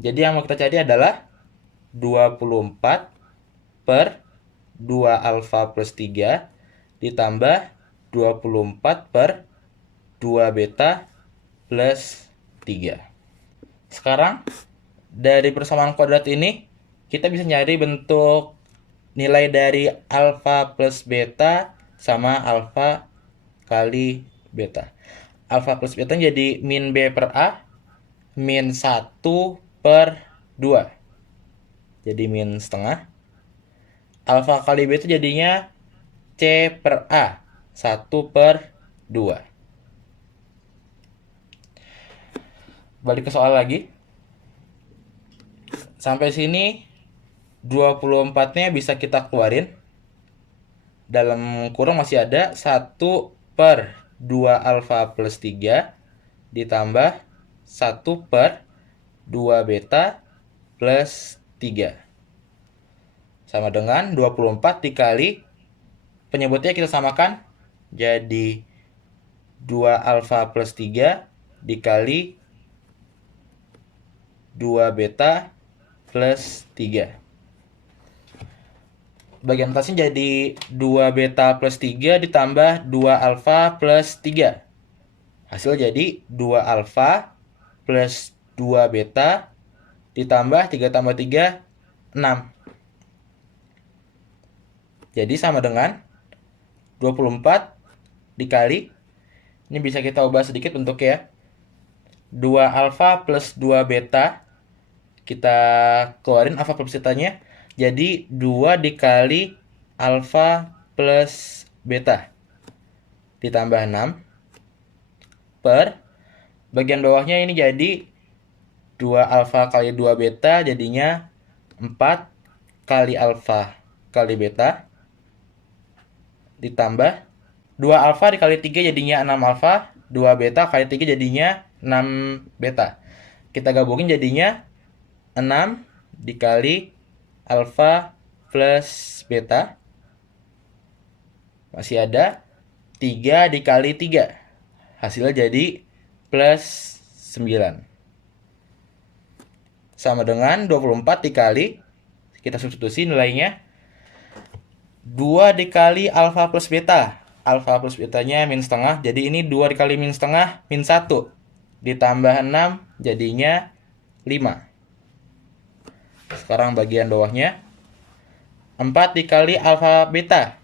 Jadi yang mau kita cari adalah 24 per 2 alfa plus 3 ditambah 24 per 2 beta plus 3. Sekarang dari persamaan kuadrat ini kita bisa nyari bentuk nilai dari alfa plus beta sama alfa kali beta. Alfa plus beta jadi min B per A, min 1 per 2. Jadi min setengah. Alfa kali beta jadinya C per A, 1 per 2. Balik ke soal lagi. Sampai sini 24-nya bisa kita keluarin. Dalam kurung masih ada 1 per 2 alfa plus 3 ditambah 1 per 2 beta plus 3. Sama dengan 24 dikali, penyebutnya kita samakan, jadi 2 alfa plus 3 dikali 2 beta plus 3. Bagian atasnya jadi 2 beta plus 3 ditambah 2 alfa plus 3. Hasil jadi 2 alfa plus 2 beta ditambah 3 tambah 3, 6. Jadi sama dengan 24 dikali, ini bisa kita ubah sedikit bentuknya, 2 alfa plus 2 beta, kita keluarin alfa plus betanya, jadi 2 dikali alfa plus beta ditambah 6 per bagian bawahnya ini jadi 2 alfa kali 2 beta jadinya 4 kali alfa kali beta ditambah 2 alfa dikali 3 jadinya 6 alfa, 2 beta kali 3 jadinya 6 beta. Kita gabungin jadinya 6 dikali alfa plus beta, masih ada 3 dikali 3, hasilnya jadi plus 9. Sama dengan 24 dikali, kita substitusi nilainya, 2 dikali alfa plus beta, alfa plus betanya min setengah, jadi ini 2 dikali min setengah, min 1, ditambah 6 jadinya 5. Sekarang bagian bawahnya, 4 dikali alfa beta.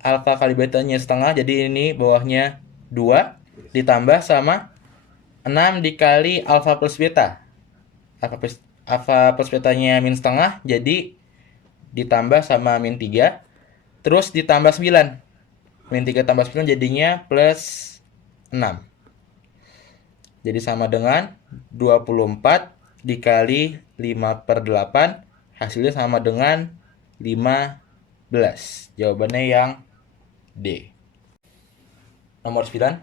Alfa kali betanya setengah, jadi ini bawahnya 2 ditambah sama 6 dikali alfa plus beta. Alfa plus betanya min setengah, jadi ditambah sama min 3. Terus ditambah 9. Min 3 tambah 9 jadinya plus 6. Jadi sama dengan 24 dikali 5/8. Hasilnya sama dengan 15. Jawabannya yang D. Nomor 9.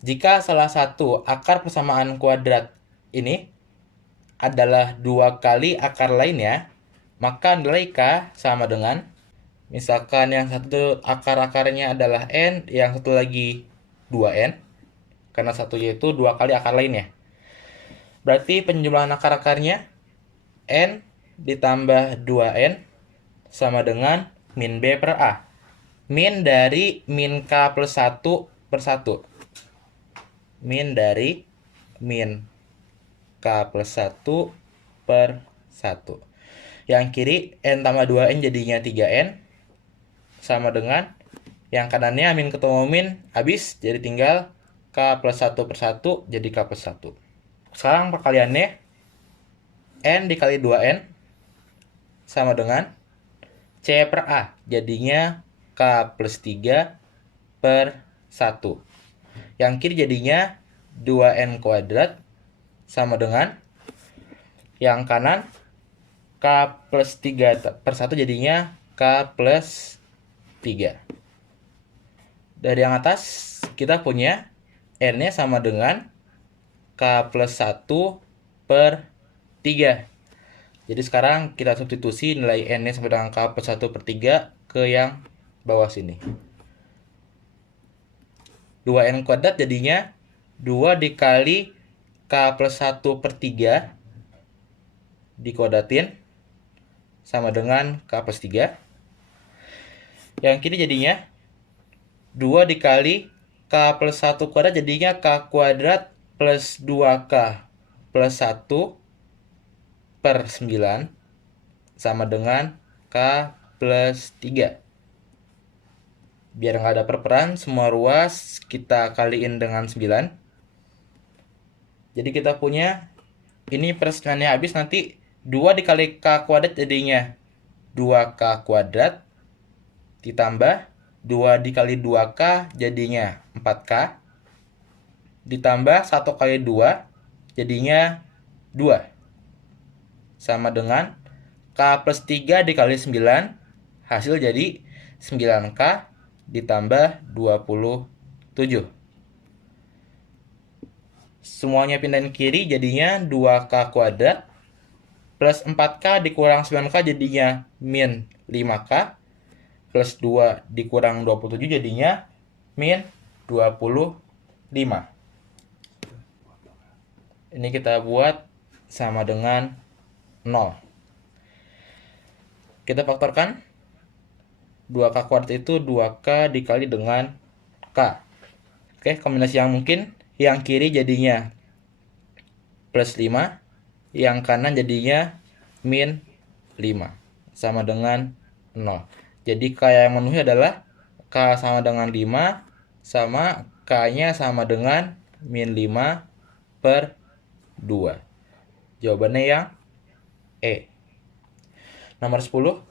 Jika salah satu akar persamaan kuadrat ini adalah 2 kali akar lainnya, maka nilai K sama dengan, misalkan yang satu akar-akarnya adalah N, yang satu lagi 2N, karena satunya itu 2 kali akar lainnya. Berarti penjumlahan akar-akarnya N ditambah 2N sama dengan min B per A. Min dari min K plus 1 per 1. Min dari min K plus 1 per 1. Yang kiri N tambah 2N jadinya 3N. Sama dengan yang kanannya min ketemu min habis, jadi tinggal K plus 1 per 1 jadi K plus 1. Sekarang perkaliannya N dikali 2N sama dengan C per A, jadinya K plus 3 per 1. Yang kiri jadinya 2N kuadrat sama dengan yang kanan K plus 3 per 1 jadinya K plus 3. Dari yang atas kita punya N-nya sama dengan K plus 1 per 3. Jadi sekarang kita substitusi nilai N-nya sama dengan K plus 1 per 3 ke yang bawah sini. 2N kuadrat jadinya 2 dikali K plus 1 per 3 dikuadratin sama dengan K plus 3. Yang kiri jadinya 2 dikali K plus 1 kuadrat jadinya K kuadrat plus 2K plus 1 per 9 sama dengan K plus 3. Biar nggak ada perperan, semua ruas kita kaliin dengan 9. Jadi kita punya ini per 9-nya habis, nanti 2 dikali K kuadrat jadinya 2K kuadrat ditambah 2 dikali 2K jadinya 4K ditambah 1 kali 2 jadinya 2 sama dengan K plus 3 dikali 9, hasil jadi 9K ditambah 27. Semuanya pindahin kiri jadinya 2K kuadrat plus 4K dikurang 9K jadinya min 5K plus 2 dikurang 27 jadinya min 25. Ini kita buat sama dengan 0. Kita faktorkan 2K kuadrat itu 2K dikali dengan K. Oke, kombinasi yang mungkin, yang kiri jadinya plus 5, yang kanan jadinya min 5 sama dengan 0. Jadi K yang memenuhi adalah K sama dengan 5 sama K-nya sama dengan min 5 per 2. Jawabannya yang E. Nomor 10.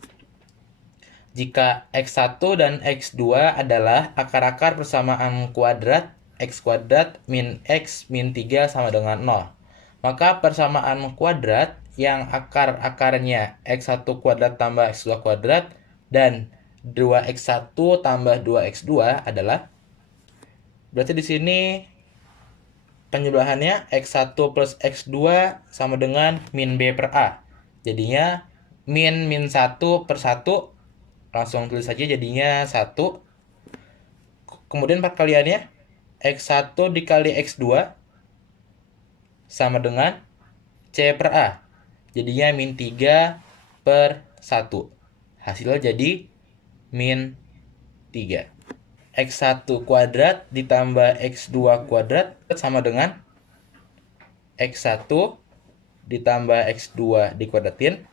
Jika X1 dan X2 adalah akar-akar persamaan kuadrat X kuadrat min X min 3 sama dengan 0, maka persamaan kuadrat yang akar-akarnya X1 kuadrat tambah X2 kuadrat dan 2X1 tambah 2X2 adalah, berarti di sini penjumlahannya X1 plus X2 sama dengan min B per A. Jadinya min 1 per 1, langsung tulis saja jadinya 1. Kemudian perkaliannya X1 dikali X2 sama dengan C per A. Jadinya min 3 per 1. Hasilnya jadi min 3. X1 kuadrat ditambah X2 kuadrat sama dengan X1 ditambah X2 dikuadratin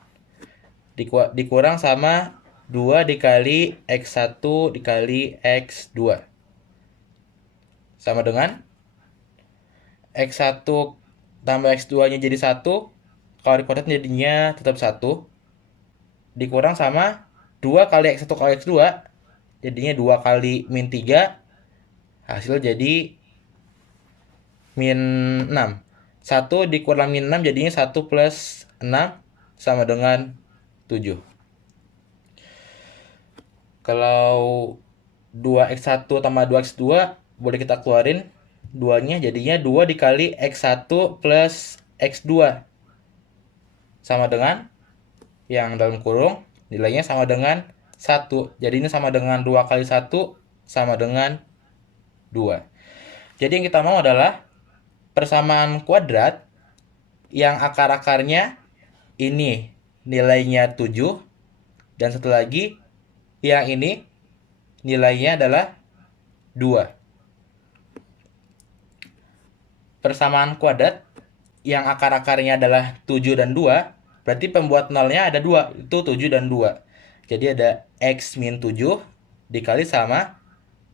dikurang sama 2 dikali X1 dikali X2. sama dengan X1 tambah X2 nya jadi 1. Kalau dikuadrat jadinya tetap 1. Dikurang sama 2 kali X1 kali X2. Jadinya 2 kali min 3. Hasil jadi min 6. 1 dikurang min 6 jadinya 1 plus 6 sama dengan 7. Kalau 2x1 tambah 2x2 boleh kita keluarin 2-nya, jadinya 2 dikali x1 plus x2 sama dengan yang dalam kurung nilainya sama dengan 1. Jadi ini sama dengan 2 kali 1 sama dengan 2. Jadi yang kita mau adalah persamaan kuadrat yang akar-akarnya ini nilainya 7 dan satu lagi yang ini nilainya adalah 2. Persamaan kuadrat yang akar-akarnya adalah 7 dan 2, berarti pembuat nolnya ada 2, itu 7 dan 2. Jadi ada X min 7 dikali sama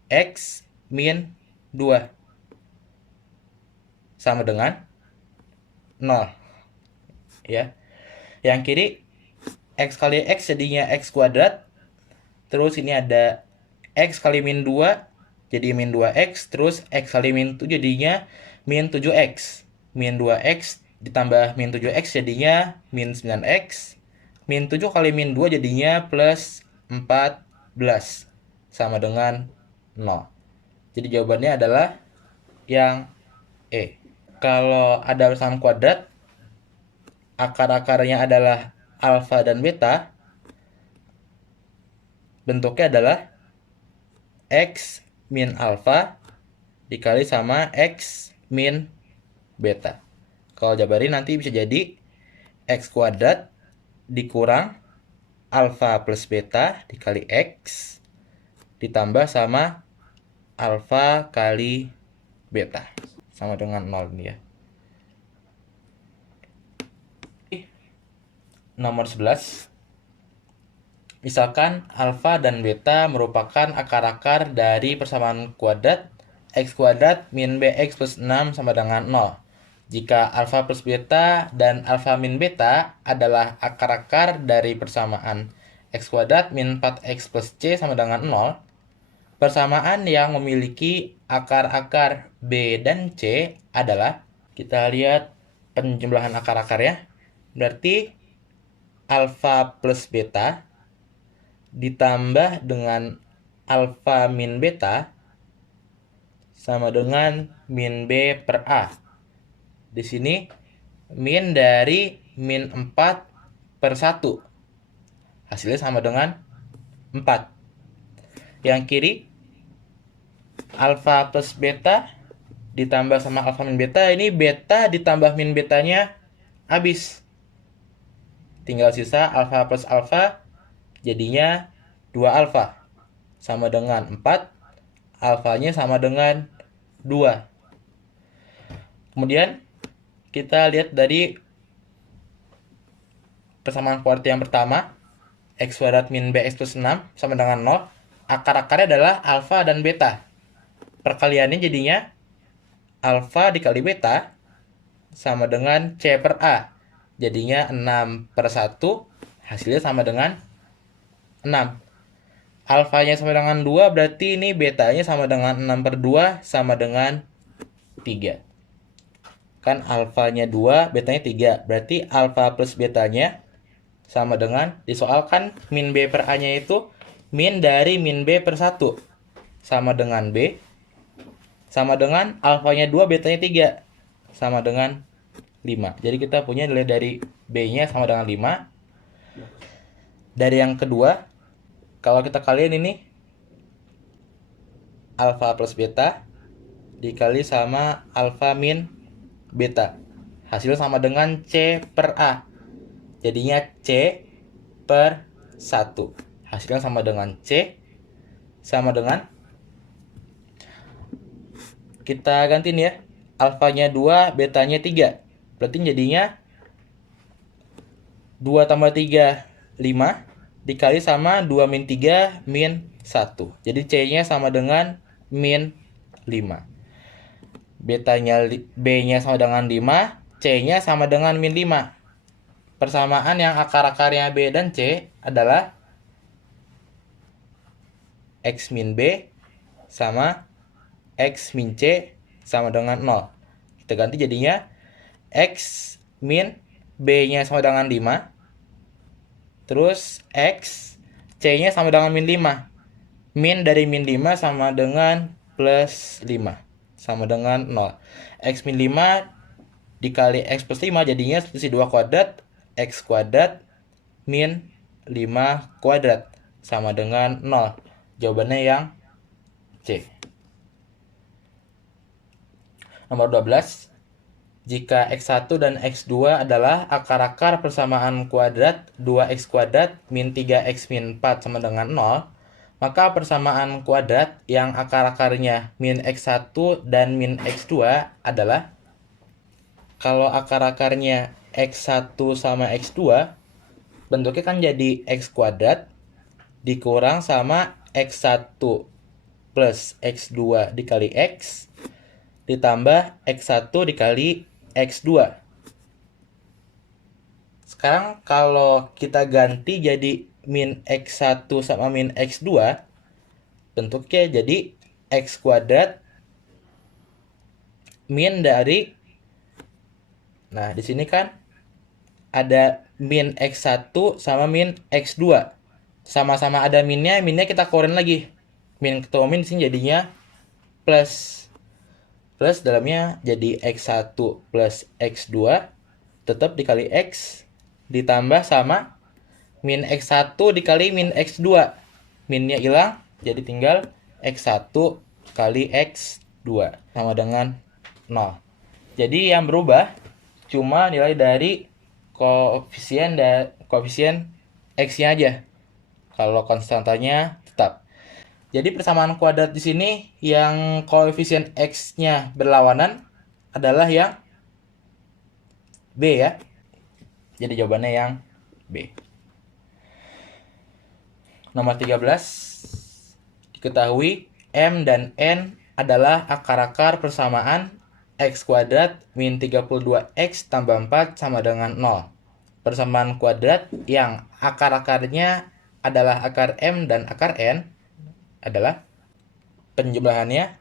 X min 2 sama dengan 0. Ya. Yang kiri X kali X jadinya X kuadrat. Terus ini ada X kali min 2 jadi min 2X. Terus X kali min 7 jadinya min 7X. Min 2X ditambah min 7X jadinya min 9X. Min 7 kali min 2 jadinya plus 14 sama dengan 0. Jadi jawabannya adalah yang E. Kalau ada persamaan kuadrat akar-akarnya adalah alfa dan beta, bentuknya adalah X min alfa dikali sama X min beta. Kalau jabarin nanti bisa jadi X kuadrat dikurang alfa plus beta dikali X ditambah sama alfa kali beta sama dengan 0 ini ya. Nomor 11. Misalkan alfa dan beta merupakan akar-akar dari persamaan kuadrat X kuadrat min BX plus 6 sama dengan 0. Jika alfa plus beta dan alfa min beta adalah akar-akar dari persamaan X kuadrat min 4X plus C sama dengan 0, persamaan yang memiliki akar-akar B dan C adalah, kita lihat penjumlahan akar-akarnya, berarti alfa plus beta ditambah dengan alfa min beta sama dengan min B per A. Di sini min dari min 4 per 1. Hasilnya sama dengan 4. Yang kiri alfa plus beta ditambah sama alfa min beta. Ini beta ditambah min betanya habis. Tinggal sisa alfa plus alfa jadinya 2 alfa sama dengan 4. Alfanya sama dengan 2. Kemudian kita lihat dari persamaan kuadrat yang pertama, X kuadrat min BX plus 6 sama dengan 0. Akar-akarnya adalah alfa dan beta. Perkaliannya jadinya alfa dikali beta sama dengan C per A. Jadinya 6 per 1. Hasilnya sama dengan 6. Alfanya sama dengan 2, berarti ini betanya sama dengan 6 per 2 sama dengan 3. Kan alfanya 2, betanya 3. Berarti alfa plus betanya sama dengan, disoalkan min B per A-nya itu min dari min B per 1. Sama dengan B. Sama dengan alfanya 2, betanya 3. Sama dengan 5. Jadi kita punya nilai dari B-nya sama dengan 5. Dari yang kedua, kalau kita kalian ini alfa plus beta dikali sama alfa min beta. Hasil sama dengan C per A. Jadinya C per 1. Hasilnya sama dengan C sama dengan, kita gantiin ya, alfanya 2, betanya 3. Berarti jadinya 2 tambah 3, 5 dikali sama 2 min 3 min 1. Jadi C-nya sama dengan min 5. B-nya sama dengan 5, C-nya sama dengan min 5. Persamaan yang akar-akarnya B dan C adalah X min B sama X min C sama dengan 0. Kita ganti jadinya X min B-nya sama dengan 5. Terus X, C-nya sama dengan min 5. Min dari min 5 sama dengan plus 5. Sama dengan 0. X min 5 dikali X plus 5 jadinya selisih 2 kuadrat. X kuadrat min 5 kuadrat. Sama dengan 0. Jawabannya yang C. Nomor 12. Jika X1 dan X2 adalah akar-akar persamaan kuadrat 2X kuadrat min 3X min 4 sama dengan 0, maka persamaan kuadrat yang akar-akarnya min X1 dan min X2 adalah, kalau akar-akarnya X1 sama X2, bentuknya kan jadi X kuadrat dikurang sama X1 plus X2 dikali X ditambah X1 dikali X2. Sekarang kalau kita ganti jadi min X1 sama min X2, bentuknya jadi X kuadrat min dari, nah di sini kan ada min X1 sama min X2. Sama-sama ada minnya kita keluarin lagi. Min ketemu min sini jadinya plus. Plus dalamnya jadi X1 plus X2 tetap dikali X ditambah sama min X1 dikali min X2. Minnya hilang jadi tinggal X1 kali X2 sama dengan 0. Jadi yang berubah cuma nilai dari koefisien X-nya aja. Kalau konstantanya tetap. Jadi persamaan kuadrat di sini yang koefisien X-nya berlawanan adalah yang B ya. Jadi jawabannya yang B. Nomor 13. Diketahui M dan N adalah akar-akar persamaan X kuadrat min 32X tambah 4 sama dengan 0. Persamaan kuadrat yang akar-akarnya adalah akar M dan akar N adalah penjumlahannya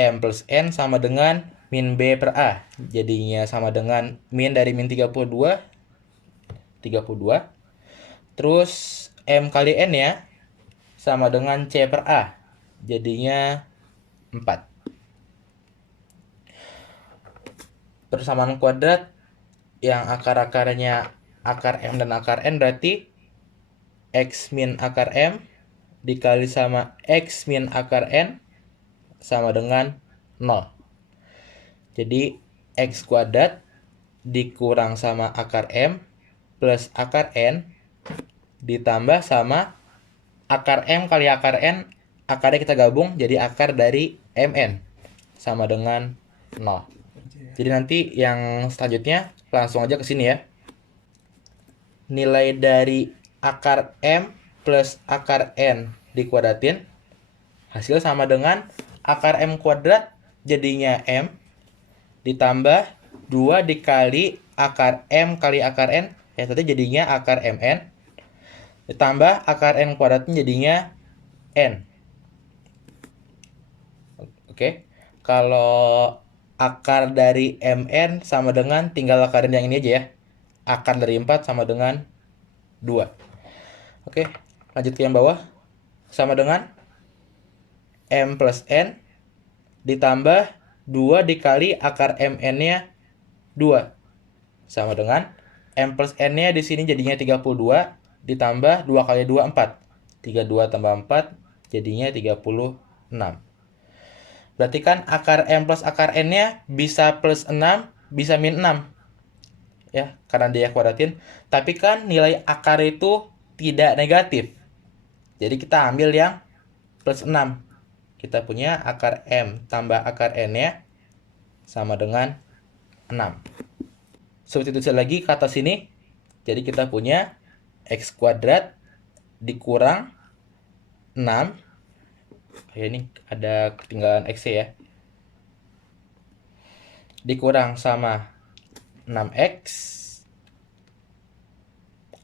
M plus N sama dengan min B per A. Jadinya sama dengan min dari min 32. Terus M kali N ya sama dengan C per A. Jadinya 4. Persamaan kuadrat yang akar-akarnya akar M dan akar N berarti X min akar M dikali sama X min akar N sama dengan 0. Jadi X kuadrat dikurang sama akar M plus akar N ditambah sama akar M kali akar N. Akarnya kita gabung jadi akar dari MN sama dengan 0. Jadi nanti yang selanjutnya langsung aja ke sini ya. Nilai dari akar M plus akar N dikuadratin, hasil sama dengan akar M kuadrat jadinya M ditambah 2 dikali akar M kali akar N, ya tadi jadinya akar MN, ditambah akar N kuadratnya jadinya N. Oke, kalau akar dari MN sama dengan, tinggal akarin yang ini aja ya, akar dari 4 sama dengan 2. Oke, lanjut ke yang bawah. Sama dengan M plus N ditambah 2 dikali akar MN-nya 2. Sama dengan M plus N-nya di sini jadinya 32 ditambah 2 kali 2 4. 32 tambah 4 jadinya 36. Berarti kan akar M plus akar N-nya bisa plus 6, bisa min 6. Ya, karena dia kuadratin. Tapi kan nilai akar itu tidak negatif. Jadi kita ambil yang plus 6. Kita punya akar M tambah akar N-nya sama dengan 6. Substitusi lagi ke atas sini. Jadi kita punya X kuadrat dikurang 6. Ini ada ketinggalan X ya. dikurang sama 6x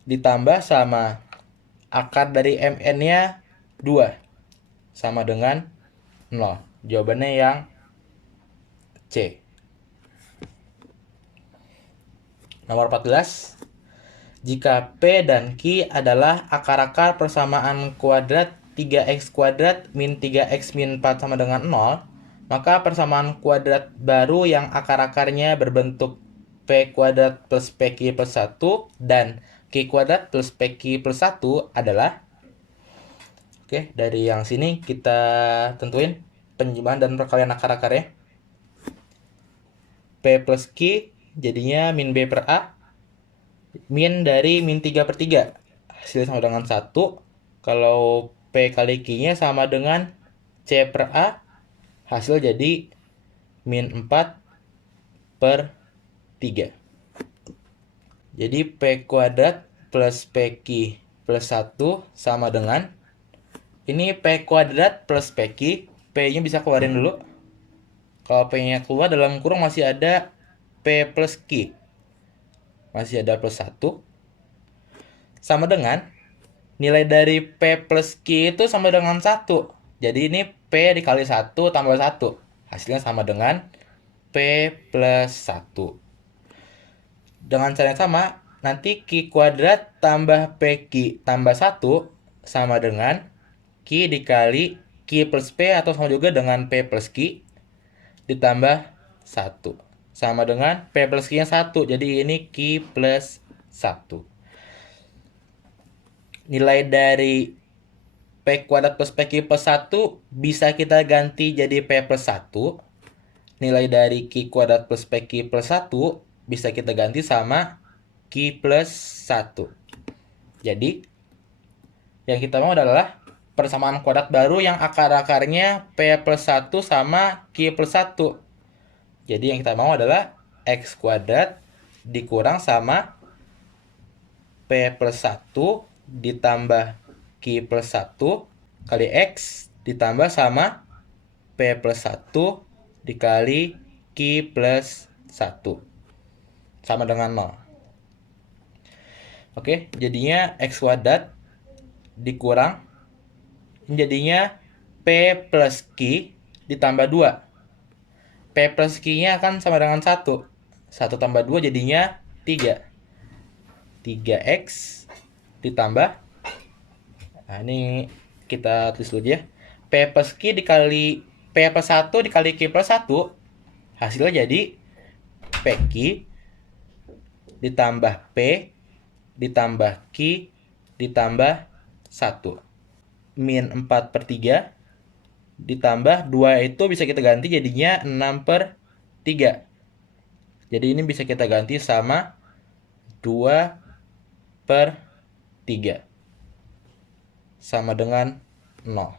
ditambah sama akar dari mn-nya 2 sama dengan 0. Jawabannya yang C. Nomor 14. Jika P dan Q adalah akar-akar persamaan kuadrat 3x kuadrat min 3x min 4 sama dengan 0, maka persamaan kuadrat baru yang akar-akarnya berbentuk P kuadrat plus PQ plus 1 dan Q kuadrat plus PQ plus 1 adalah. Oke, dari yang sini kita tentuin penjumlahan dan perkalian akar-akarnya. P plus Q jadinya min B per A. Min dari min 3 per 3. Hasilnya sama dengan 1. Kalau P kali Q-nya sama dengan C per A. Hasil jadi min 4 per 3. Jadi P kuadrat plus PQ plus 1 sama dengan, ini P kuadrat plus PQ, P-nya bisa keluarin dulu. Kalau P-nya keluar, dalam kurung masih ada P plus Q. Masih ada plus 1. Sama dengan, nilai dari P plus Q itu sama dengan 1. Jadi ini P dikali 1 tambah 1. Hasilnya sama dengan P plus 1. Dengan cara yang sama, nanti Q kuadrat tambah PQ tambah 1 sama dengan Q dikali Q plus P atau sama juga dengan P plus Q ditambah 1. Sama dengan P plus Q-nya 1. Jadi ini Q plus 1. Nilai dari P kuadrat plus PQ plus 1 bisa kita ganti jadi P plus 1. Nilai dari Q kuadrat plus PQ plus 1 bisa kita ganti sama Q plus 1. Jadi, yang kita mau adalah persamaan kuadrat baru yang akar-akarnya P plus 1 sama Q plus 1. Jadi yang kita mau adalah X kuadrat dikurang sama P plus 1 ditambah Q plus 1 kali X ditambah sama P plus 1 dikali Q plus 1 sama dengan 0. Oke, jadinya X kuadrat dikurang jadinya P plus Q ditambah 2. P plus Q-nya akan sama dengan 1. 1 tambah 2 jadinya 3. 3X ditambah, nah ini kita tulis dulu ya. P plus Q dikali P plus 1 dikali Q plus 1. Hasilnya jadi PQ ditambah P ditambah Q ditambah 1. Min 4 per 3 ditambah 2 itu bisa kita ganti jadinya 6 per 3. Jadi ini bisa kita ganti sama 2 per 3 sama dengan 0.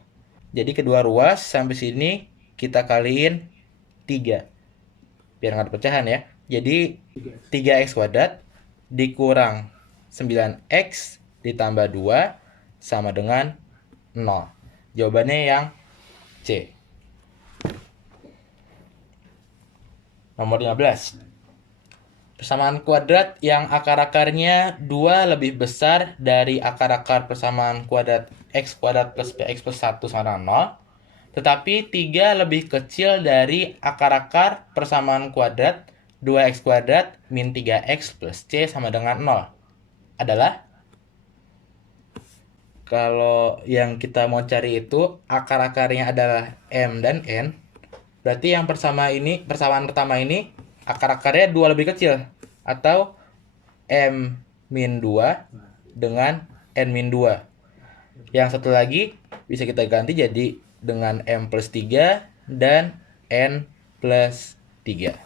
Jadi kedua ruas sampai sini kita kaliin 3 biar nggak ada pecahan ya. Jadi 3x kuadrat dikurang 9x ditambah 2 sama dengan 0. Jawabannya yang C. Nomor 15. Persamaan kuadrat yang akar-akarnya 2 lebih besar dari akar-akar persamaan kuadrat x kuadrat plus bx plus 1 sama dengan 0. Tetapi 3 lebih kecil dari akar-akar persamaan kuadrat 2x kuadrat min 3x plus c sama dengan 0. Adalah, kalau yang kita mau cari itu akar-akarnya adalah M dan N, berarti yang persamaan pertama ini akar-akarnya 2 lebih kecil, atau M min 2 dengan N min 2. Yang satu lagi bisa kita ganti jadi dengan M plus 3 dan N plus 3.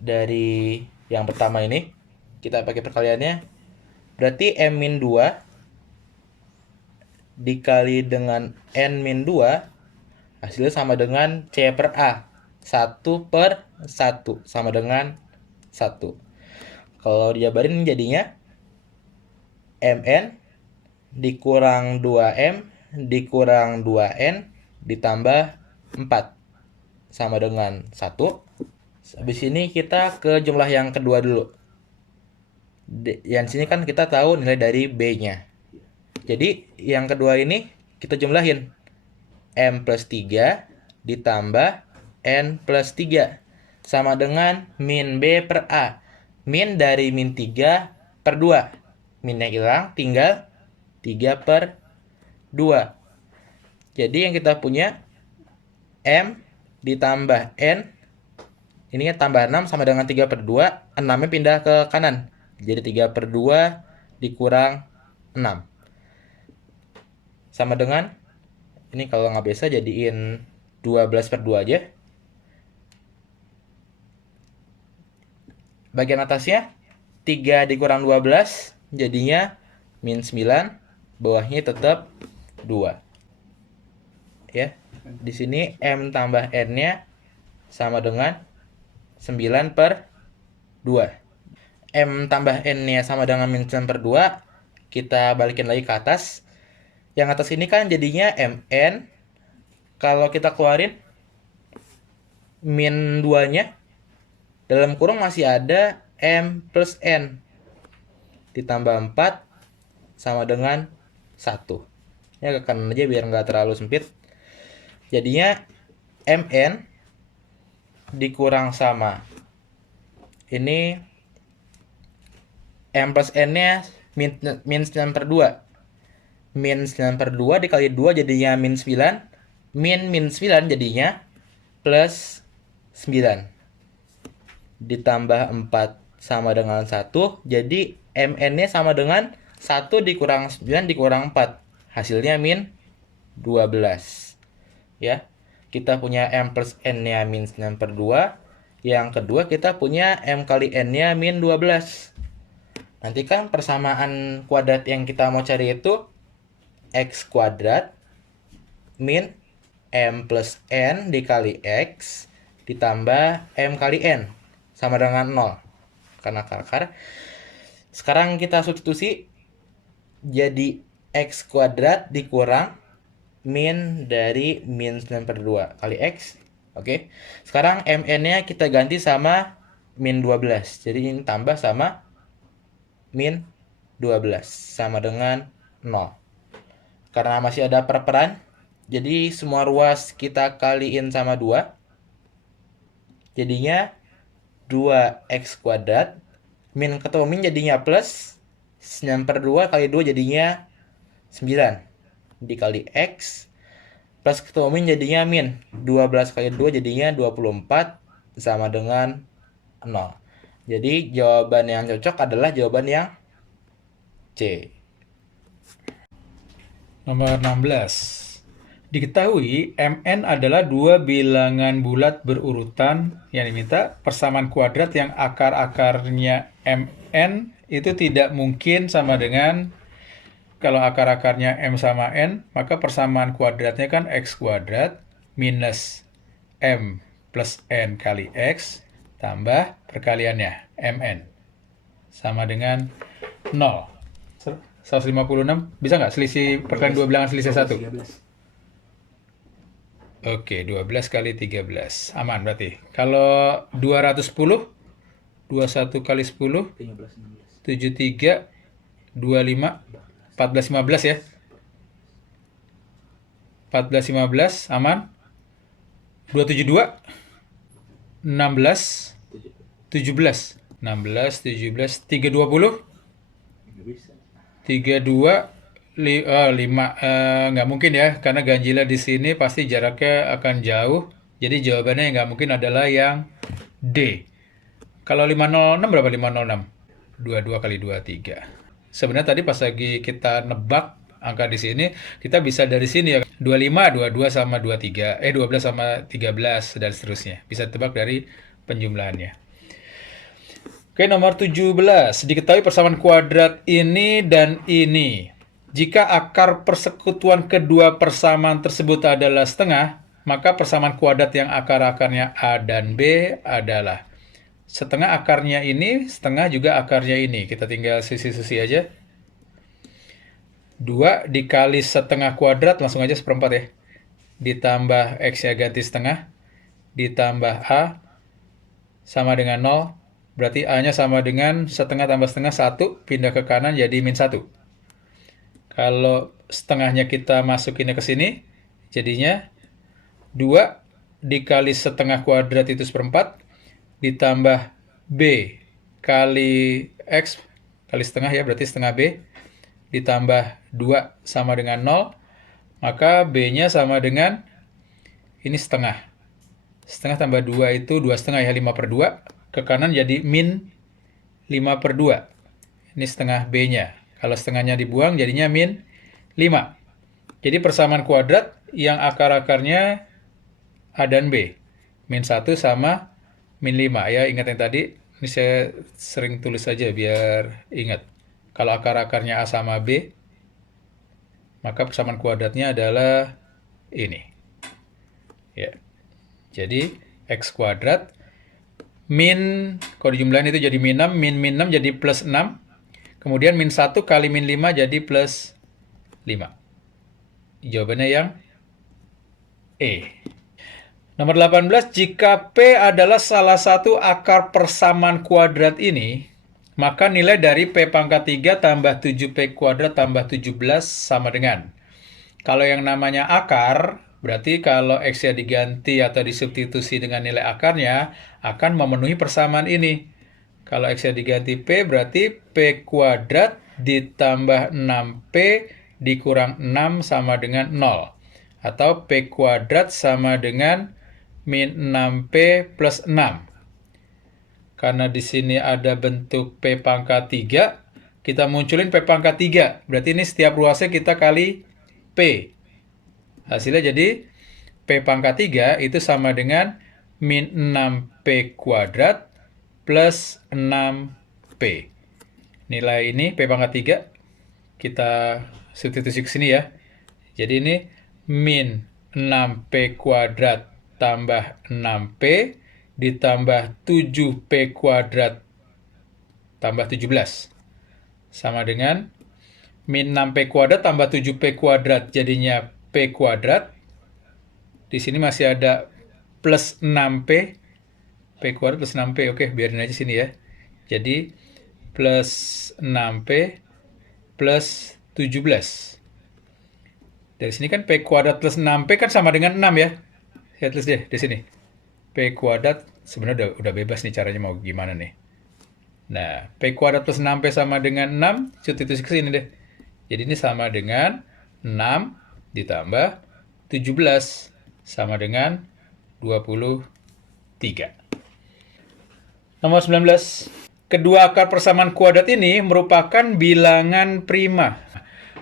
Dari yang pertama ini kita pakai perkaliannya, berarti M min 2 dikali dengan N min 2 hasilnya sama dengan C per A. 1 per 1 sama dengan 1. Kalau dijabarin jadinya MN dikurang 2M dikurang 2N ditambah 4 sama dengan 1 Habis ini kita ke jumlah yang kedua dulu. Yang sini kan kita tahu nilai dari B-nya. Jadi yang kedua ini kita jumlahin. M plus 3 ditambah N plus 3 sama dengan min B per A. Min dari min 3 per 2. Minnya hilang, tinggal 3 per 2. Jadi yang kita punya M ditambah N, ini tambah 6 sama dengan 3 per 2, 6-nya pindah ke kanan. Jadi 3 per 2 dikurang 6. Sama dengan, ini kalau nggak biasa jadiin 12 per 2 aja. Bagian atasnya 3 dikurang 12 jadinya min 9, bawahnya tetap 2. Ya. Di sini M tambah N-nya sama dengan 9 per 2. M tambah N-nya sama dengan min 9 per 2. Kita balikin lagi ke atas. Yang atas ini kan jadinya MN. Kalau kita keluarin min 2-nya, dalam kurung masih ada M plus N. Ditambah 4 sama dengan 1. Ya ke kanan aja biar nggak terlalu sempit. Jadinya MN dikurang sama. Ini M plus N-nya min 9 per 2. Min 9 per 2 dikali 2 jadinya min 9. Min 9 jadinya plus 9. Ditambah 4 sama dengan 1. Jadi MN-nya sama dengan 1 dikurang 9 dikurang 4. Hasilnya min 12. Ya. Kita punya M plus N-nya min 9 per 2. Yang kedua kita punya M kali N-nya min 12. Nanti kan persamaan kuadrat yang kita mau cari itu X kuadrat min M plus N dikali X ditambah M kali N sama dengan 0. Karena akar. Sekarang kita substitusi jadi X kuadrat dikurang min dari min 9 per 2 kali X. Oke. Sekarang MN-nya kita ganti sama min 12. Jadi ini tambah sama min 12 sama dengan 0. Karena masih ada perperan, jadi semua ruas kita kaliin sama 2. Jadinya 2x kuadrat. Min ketemu min jadinya plus. 9 per 2 kali 2 jadinya 9. Dikali x. Plus ketemu min jadinya min. 12 kali 2 jadinya 24 sama dengan 0. Jadi jawaban yang cocok adalah jawaban yang C. Nomor 16. Diketahui MN adalah dua bilangan bulat berurutan yang diminta. Persamaan kuadrat yang akar-akarnya MN itu tidak mungkin sama dengan, kalau akar-akarnya M sama N, maka persamaan kuadratnya kan X kuadrat minus M plus N kali X tambah perkaliannya MN sama dengan 0. 156, bisa nggak selisih perkalian dua bilangan selisih 1? Oke, 12 kali 13. Aman berarti. Kalau 210, 21 kali 10, 73, 25, 14, 15 ya. 14, 15, aman. 272, 16, 17. 16, 17, 320, 32, 5. Nggak mungkin ya, karena ganjil di sini pasti jaraknya akan jauh. Jadi jawabannya yang nggak mungkin adalah yang D. Kalau 506 berapa 506? 22 kali 23. Sebenarnya tadi pas lagi kita nebak angka di sini, kita bisa dari sini ya. 25, 22 sama 23. 12 sama 13 dan seterusnya. Bisa tebak dari penjumlahannya. Oke, nomor 17. Diketahui persamaan kuadrat ini dan ini. Jika akar persekutuan kedua persamaan tersebut adalah setengah, maka persamaan kuadrat yang akar-akarnya A dan B adalah setengah akarnya ini, setengah juga akarnya ini. Kita tinggal sisi-sisi aja. 2 dikali setengah kuadrat, langsung aja seperempat ya. Ditambah X-nya ganti setengah, ditambah A, sama dengan 0. Berarti A-nya sama dengan setengah tambah setengah 1, pindah ke kanan jadi min 1. Kalau setengahnya kita masukinnya ke sini, jadinya 2 dikali setengah kuadrat itu seperempat, ditambah B kali X kali setengah ya, berarti setengah B, ditambah 2 sama dengan 0, maka B-nya sama dengan ini setengah. Setengah tambah 2 itu 2 setengah ya, 5 per 2. Ke kanan jadi min 5 per 2. Ini setengah B-nya. Kalau setengahnya dibuang jadinya min 5. Jadi persamaan kuadrat yang akar-akarnya A dan B. Min 1 sama min 5 ya. Ingat yang tadi, ini saya sering tulis saja biar ingat. Kalau akar-akarnya A sama B, maka persamaan kuadratnya adalah ini. Ya. Jadi X kuadrat min, kalau dijumlahin itu jadi min 6, min 6 jadi plus 6. Kemudian min 1 kali min 5 jadi plus 5. Jawabannya yang E. Nomor 18, jika P adalah salah satu akar persamaan kuadrat ini, maka nilai dari P pangkat 3 tambah 7P kuadrat tambah 17 sama dengan. Kalau yang namanya akar, berarti kalau X-nya diganti atau disubstitusi dengan nilai akarnya, akan memenuhi persamaan ini. Kalau X-nya diganti P, berarti P kuadrat ditambah 6P dikurang 6 sama dengan 0. Atau P kuadrat sama dengan min 6P plus 6. Karena di sini ada bentuk P pangkat 3, kita munculin P pangkat 3. Berarti ini setiap ruasnya kita kali P. Hasilnya jadi P pangkat 3 itu sama dengan min 6P kuadrat plus 6P. Nilai ini P pangkat 3 kita substitusi ke sini ya. Jadi ini min 6P kuadrat tambah 6P ditambah 7P kuadrat tambah 17. Sama dengan min 6P kuadrat tambah 7P kuadrat jadinya P kuadrat. Di sini masih ada plus 6P. P kuadrat plus 6P. Oke, biarin aja sini ya. Jadi plus 6P plus 17. Dari sini kan P kuadrat plus 6P kan sama dengan 6 ya. Saya tulis deh di sini. P kuadrat sebenarnya udah bebas nih caranya mau gimana nih. Nah, P kuadrat plus 6P sama dengan 6, substitusi ke sini deh. Jadi ini sama dengan 6 ditambah 17 sama dengan 23. Nomor 19. Kedua akar persamaan kuadrat ini merupakan bilangan prima.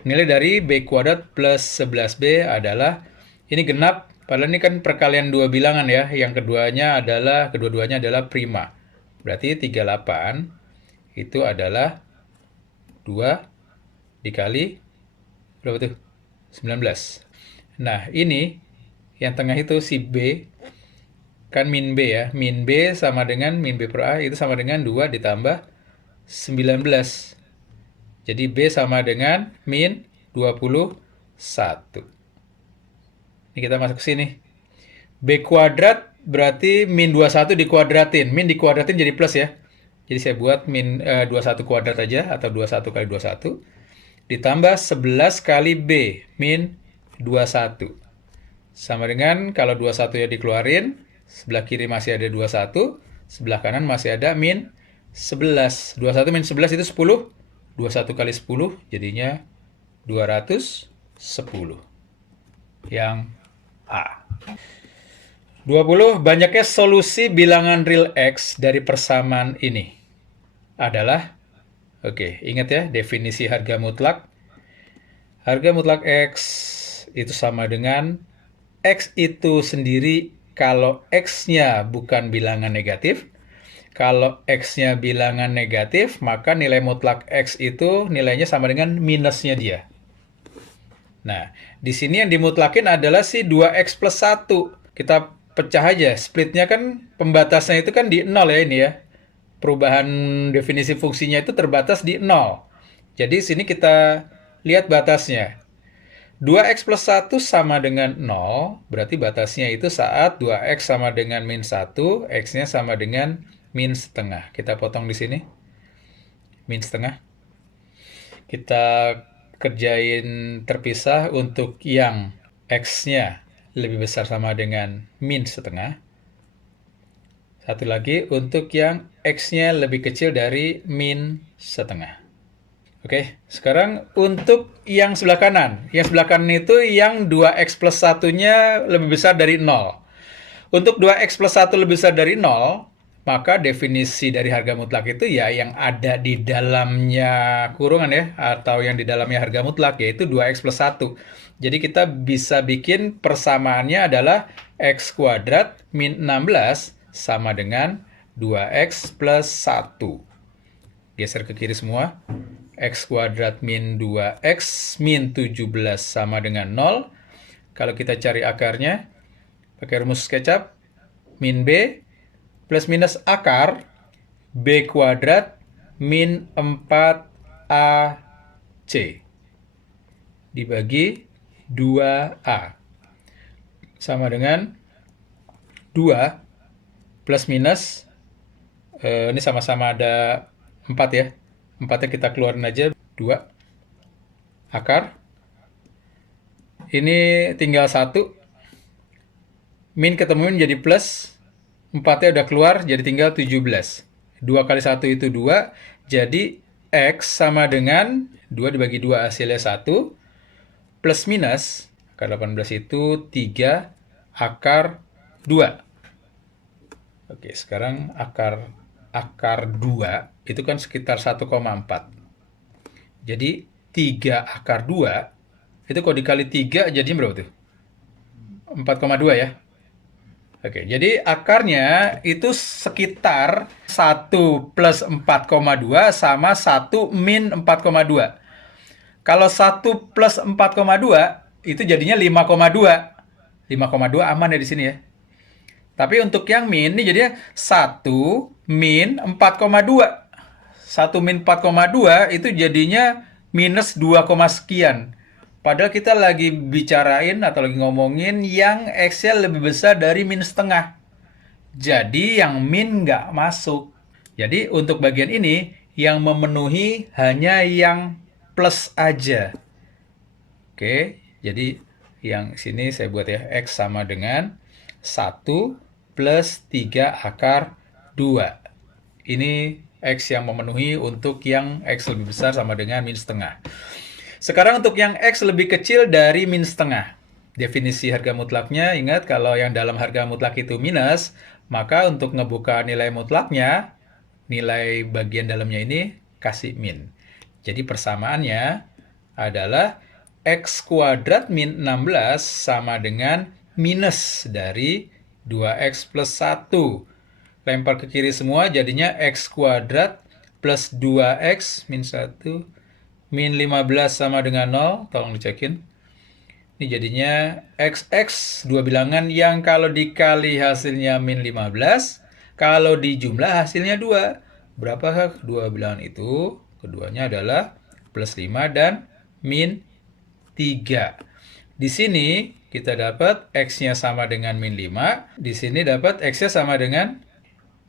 Nilai dari B kuadrat plus 11B adalah, ini genap, padahal ini kan perkalian dua bilangan ya. Yang kedua-duanya adalah prima. Berarti 38 itu adalah 2 dikali berapa tuh? 19. Nah, ini yang tengah itu si B, kan min B ya. Min B sama dengan min B per A itu sama dengan 2 ditambah 19. Jadi B sama dengan min 21. Ini kita masuk ke sini. B kuadrat berarti min 21 dikuadratin. Min dikuadratin jadi plus ya. Jadi saya buat min 21 kuadrat aja, atau 21 kali 21. Ditambah 11 kali B, min 21. Sama dengan kalau 21 ya dikeluarin, sebelah kiri masih ada 21, sebelah kanan masih ada min 11. 21 min 11 itu 10. 21 kali 10 jadinya 210. Yang A. 20. Banyaknya solusi bilangan real X dari persamaan ini adalah, oke, ingat ya definisi harga mutlak. Harga mutlak X itu sama dengan X itu sendiri kalau X-nya bukan bilangan negatif. Kalau X-nya bilangan negatif, maka nilai mutlak X itu nilainya sama dengan minusnya dia. Nah, di sini yang dimutlakin adalah si 2X plus 1. Kita pecah aja. Splitnya kan, pembatasnya itu kan di 0 ya ini ya. Perubahan definisi fungsinya itu terbatas di 0. Jadi sini kita lihat batasnya. 2X plus 1 sama dengan 0, berarti batasnya itu saat 2X sama dengan min 1, X-nya sama dengan min setengah. Kita potong di sini, min setengah. Kita kerjain terpisah untuk yang X-nya lebih besar sama dengan min setengah. Satu lagi untuk yang X-nya lebih kecil dari min setengah. Oke, sekarang untuk yang sebelah kanan. Yang sebelah kanan itu yang 2X plus 1-nya lebih besar dari 0. Untuk 2X plus 1 lebih besar dari 0, maka definisi dari harga mutlak itu ya yang ada di dalamnya kurungan ya, atau yang di dalamnya harga mutlak, yaitu 2X plus 1. Jadi kita bisa bikin persamaannya adalah X kuadrat min 16 sama dengan 2X plus 1. Geser ke kiri semua. X kuadrat min 2X min 17 sama dengan 0. Kalau kita cari akarnya, pakai rumus SketchUp, min B plus minus akar B kuadrat min 4AC dibagi 2A. Sama dengan 2 plus minus, ini sama-sama ada 4 ya. 4-nya kita keluarin aja, 2 akar. Ini tinggal 1. Min ketemu min jadi plus. 4-nya udah keluar, jadi tinggal 17. 2 kali 1 itu 2. Jadi X sama dengan 2 dibagi 2 hasilnya 1. Plus minus, akar 18 itu 3 akar 2. Oke, sekarang akar 2 itu kan sekitar 1,4. Jadi 3 akar 2 itu kalau dikali 3 jadinya berapa tuh? 4,2 ya. Oke, jadi akarnya itu sekitar 1 plus 4,2 sama 1 min 4,2. Kalau 1 plus 4,2 itu jadinya 5,2. 5,2 aman ya di sini ya. Tapi untuk yang min ini jadinya 1 min 4,2. 1 min 4,2 itu jadinya minus 2, sekian. Padahal kita lagi bicarain atau lagi ngomongin yang X-nya lebih besar dari min setengah. Jadi yang min nggak masuk. Jadi untuk bagian ini yang memenuhi hanya yang plus aja. Oke, jadi yang sini saya buat ya, X sama dengan 1 plus 3 akar 2. Ini X yang memenuhi untuk yang X lebih besar sama dengan min setengah. Sekarang untuk yang X lebih kecil dari min setengah. Definisi harga mutlaknya, ingat kalau yang dalam harga mutlak itu minus, maka untuk ngebuka nilai mutlaknya, nilai bagian dalamnya ini kasih min. Jadi persamaannya adalah X kuadrat min 16 sama dengan minus dari 2X plus 1. Lempar ke kiri semua, jadinya X kuadrat plus 2X min 1 min 15 sama dengan 0. Tolong dicekin. Ini jadinya XX, dua bilangan yang kalau dikali hasilnya min 15, kalau dijumlah hasilnya 2. Berapakah kedua bilangan itu? Keduanya adalah plus 5 dan min 3. Di sini kita dapat X-nya sama dengan min 5. Di sini dapat X-nya sama dengan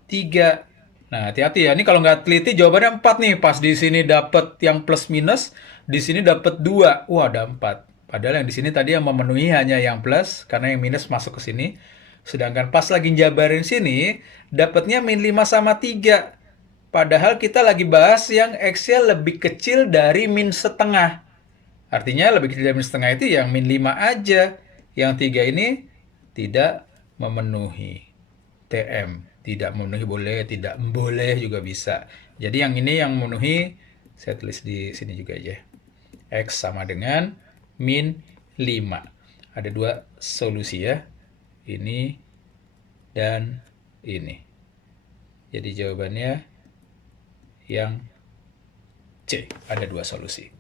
3. Nah, hati-hati ya. Ini kalau nggak teliti jawabannya 4 nih. Pas di sini dapat yang plus minus, di sini dapat 2. Wah, ada 4. Padahal yang di sini tadi yang memenuhi hanya yang plus, karena yang minus masuk ke sini. Sedangkan pas lagi jabarin sini, dapatnya min 5 sama 3. Padahal kita lagi bahas yang X-nya lebih kecil dari min setengah. Artinya lebih kecil dari min setengah itu yang min 5 aja. Yang 3 ini tidak memenuhi. TM. Tidak memenuhi boleh, tidak boleh juga bisa. Jadi yang ini yang memenuhi, saya tulis di sini juga aja. X sama dengan min 5. Ada dua solusi ya. Ini dan ini. Jadi jawabannya yang C. Ada dua solusi.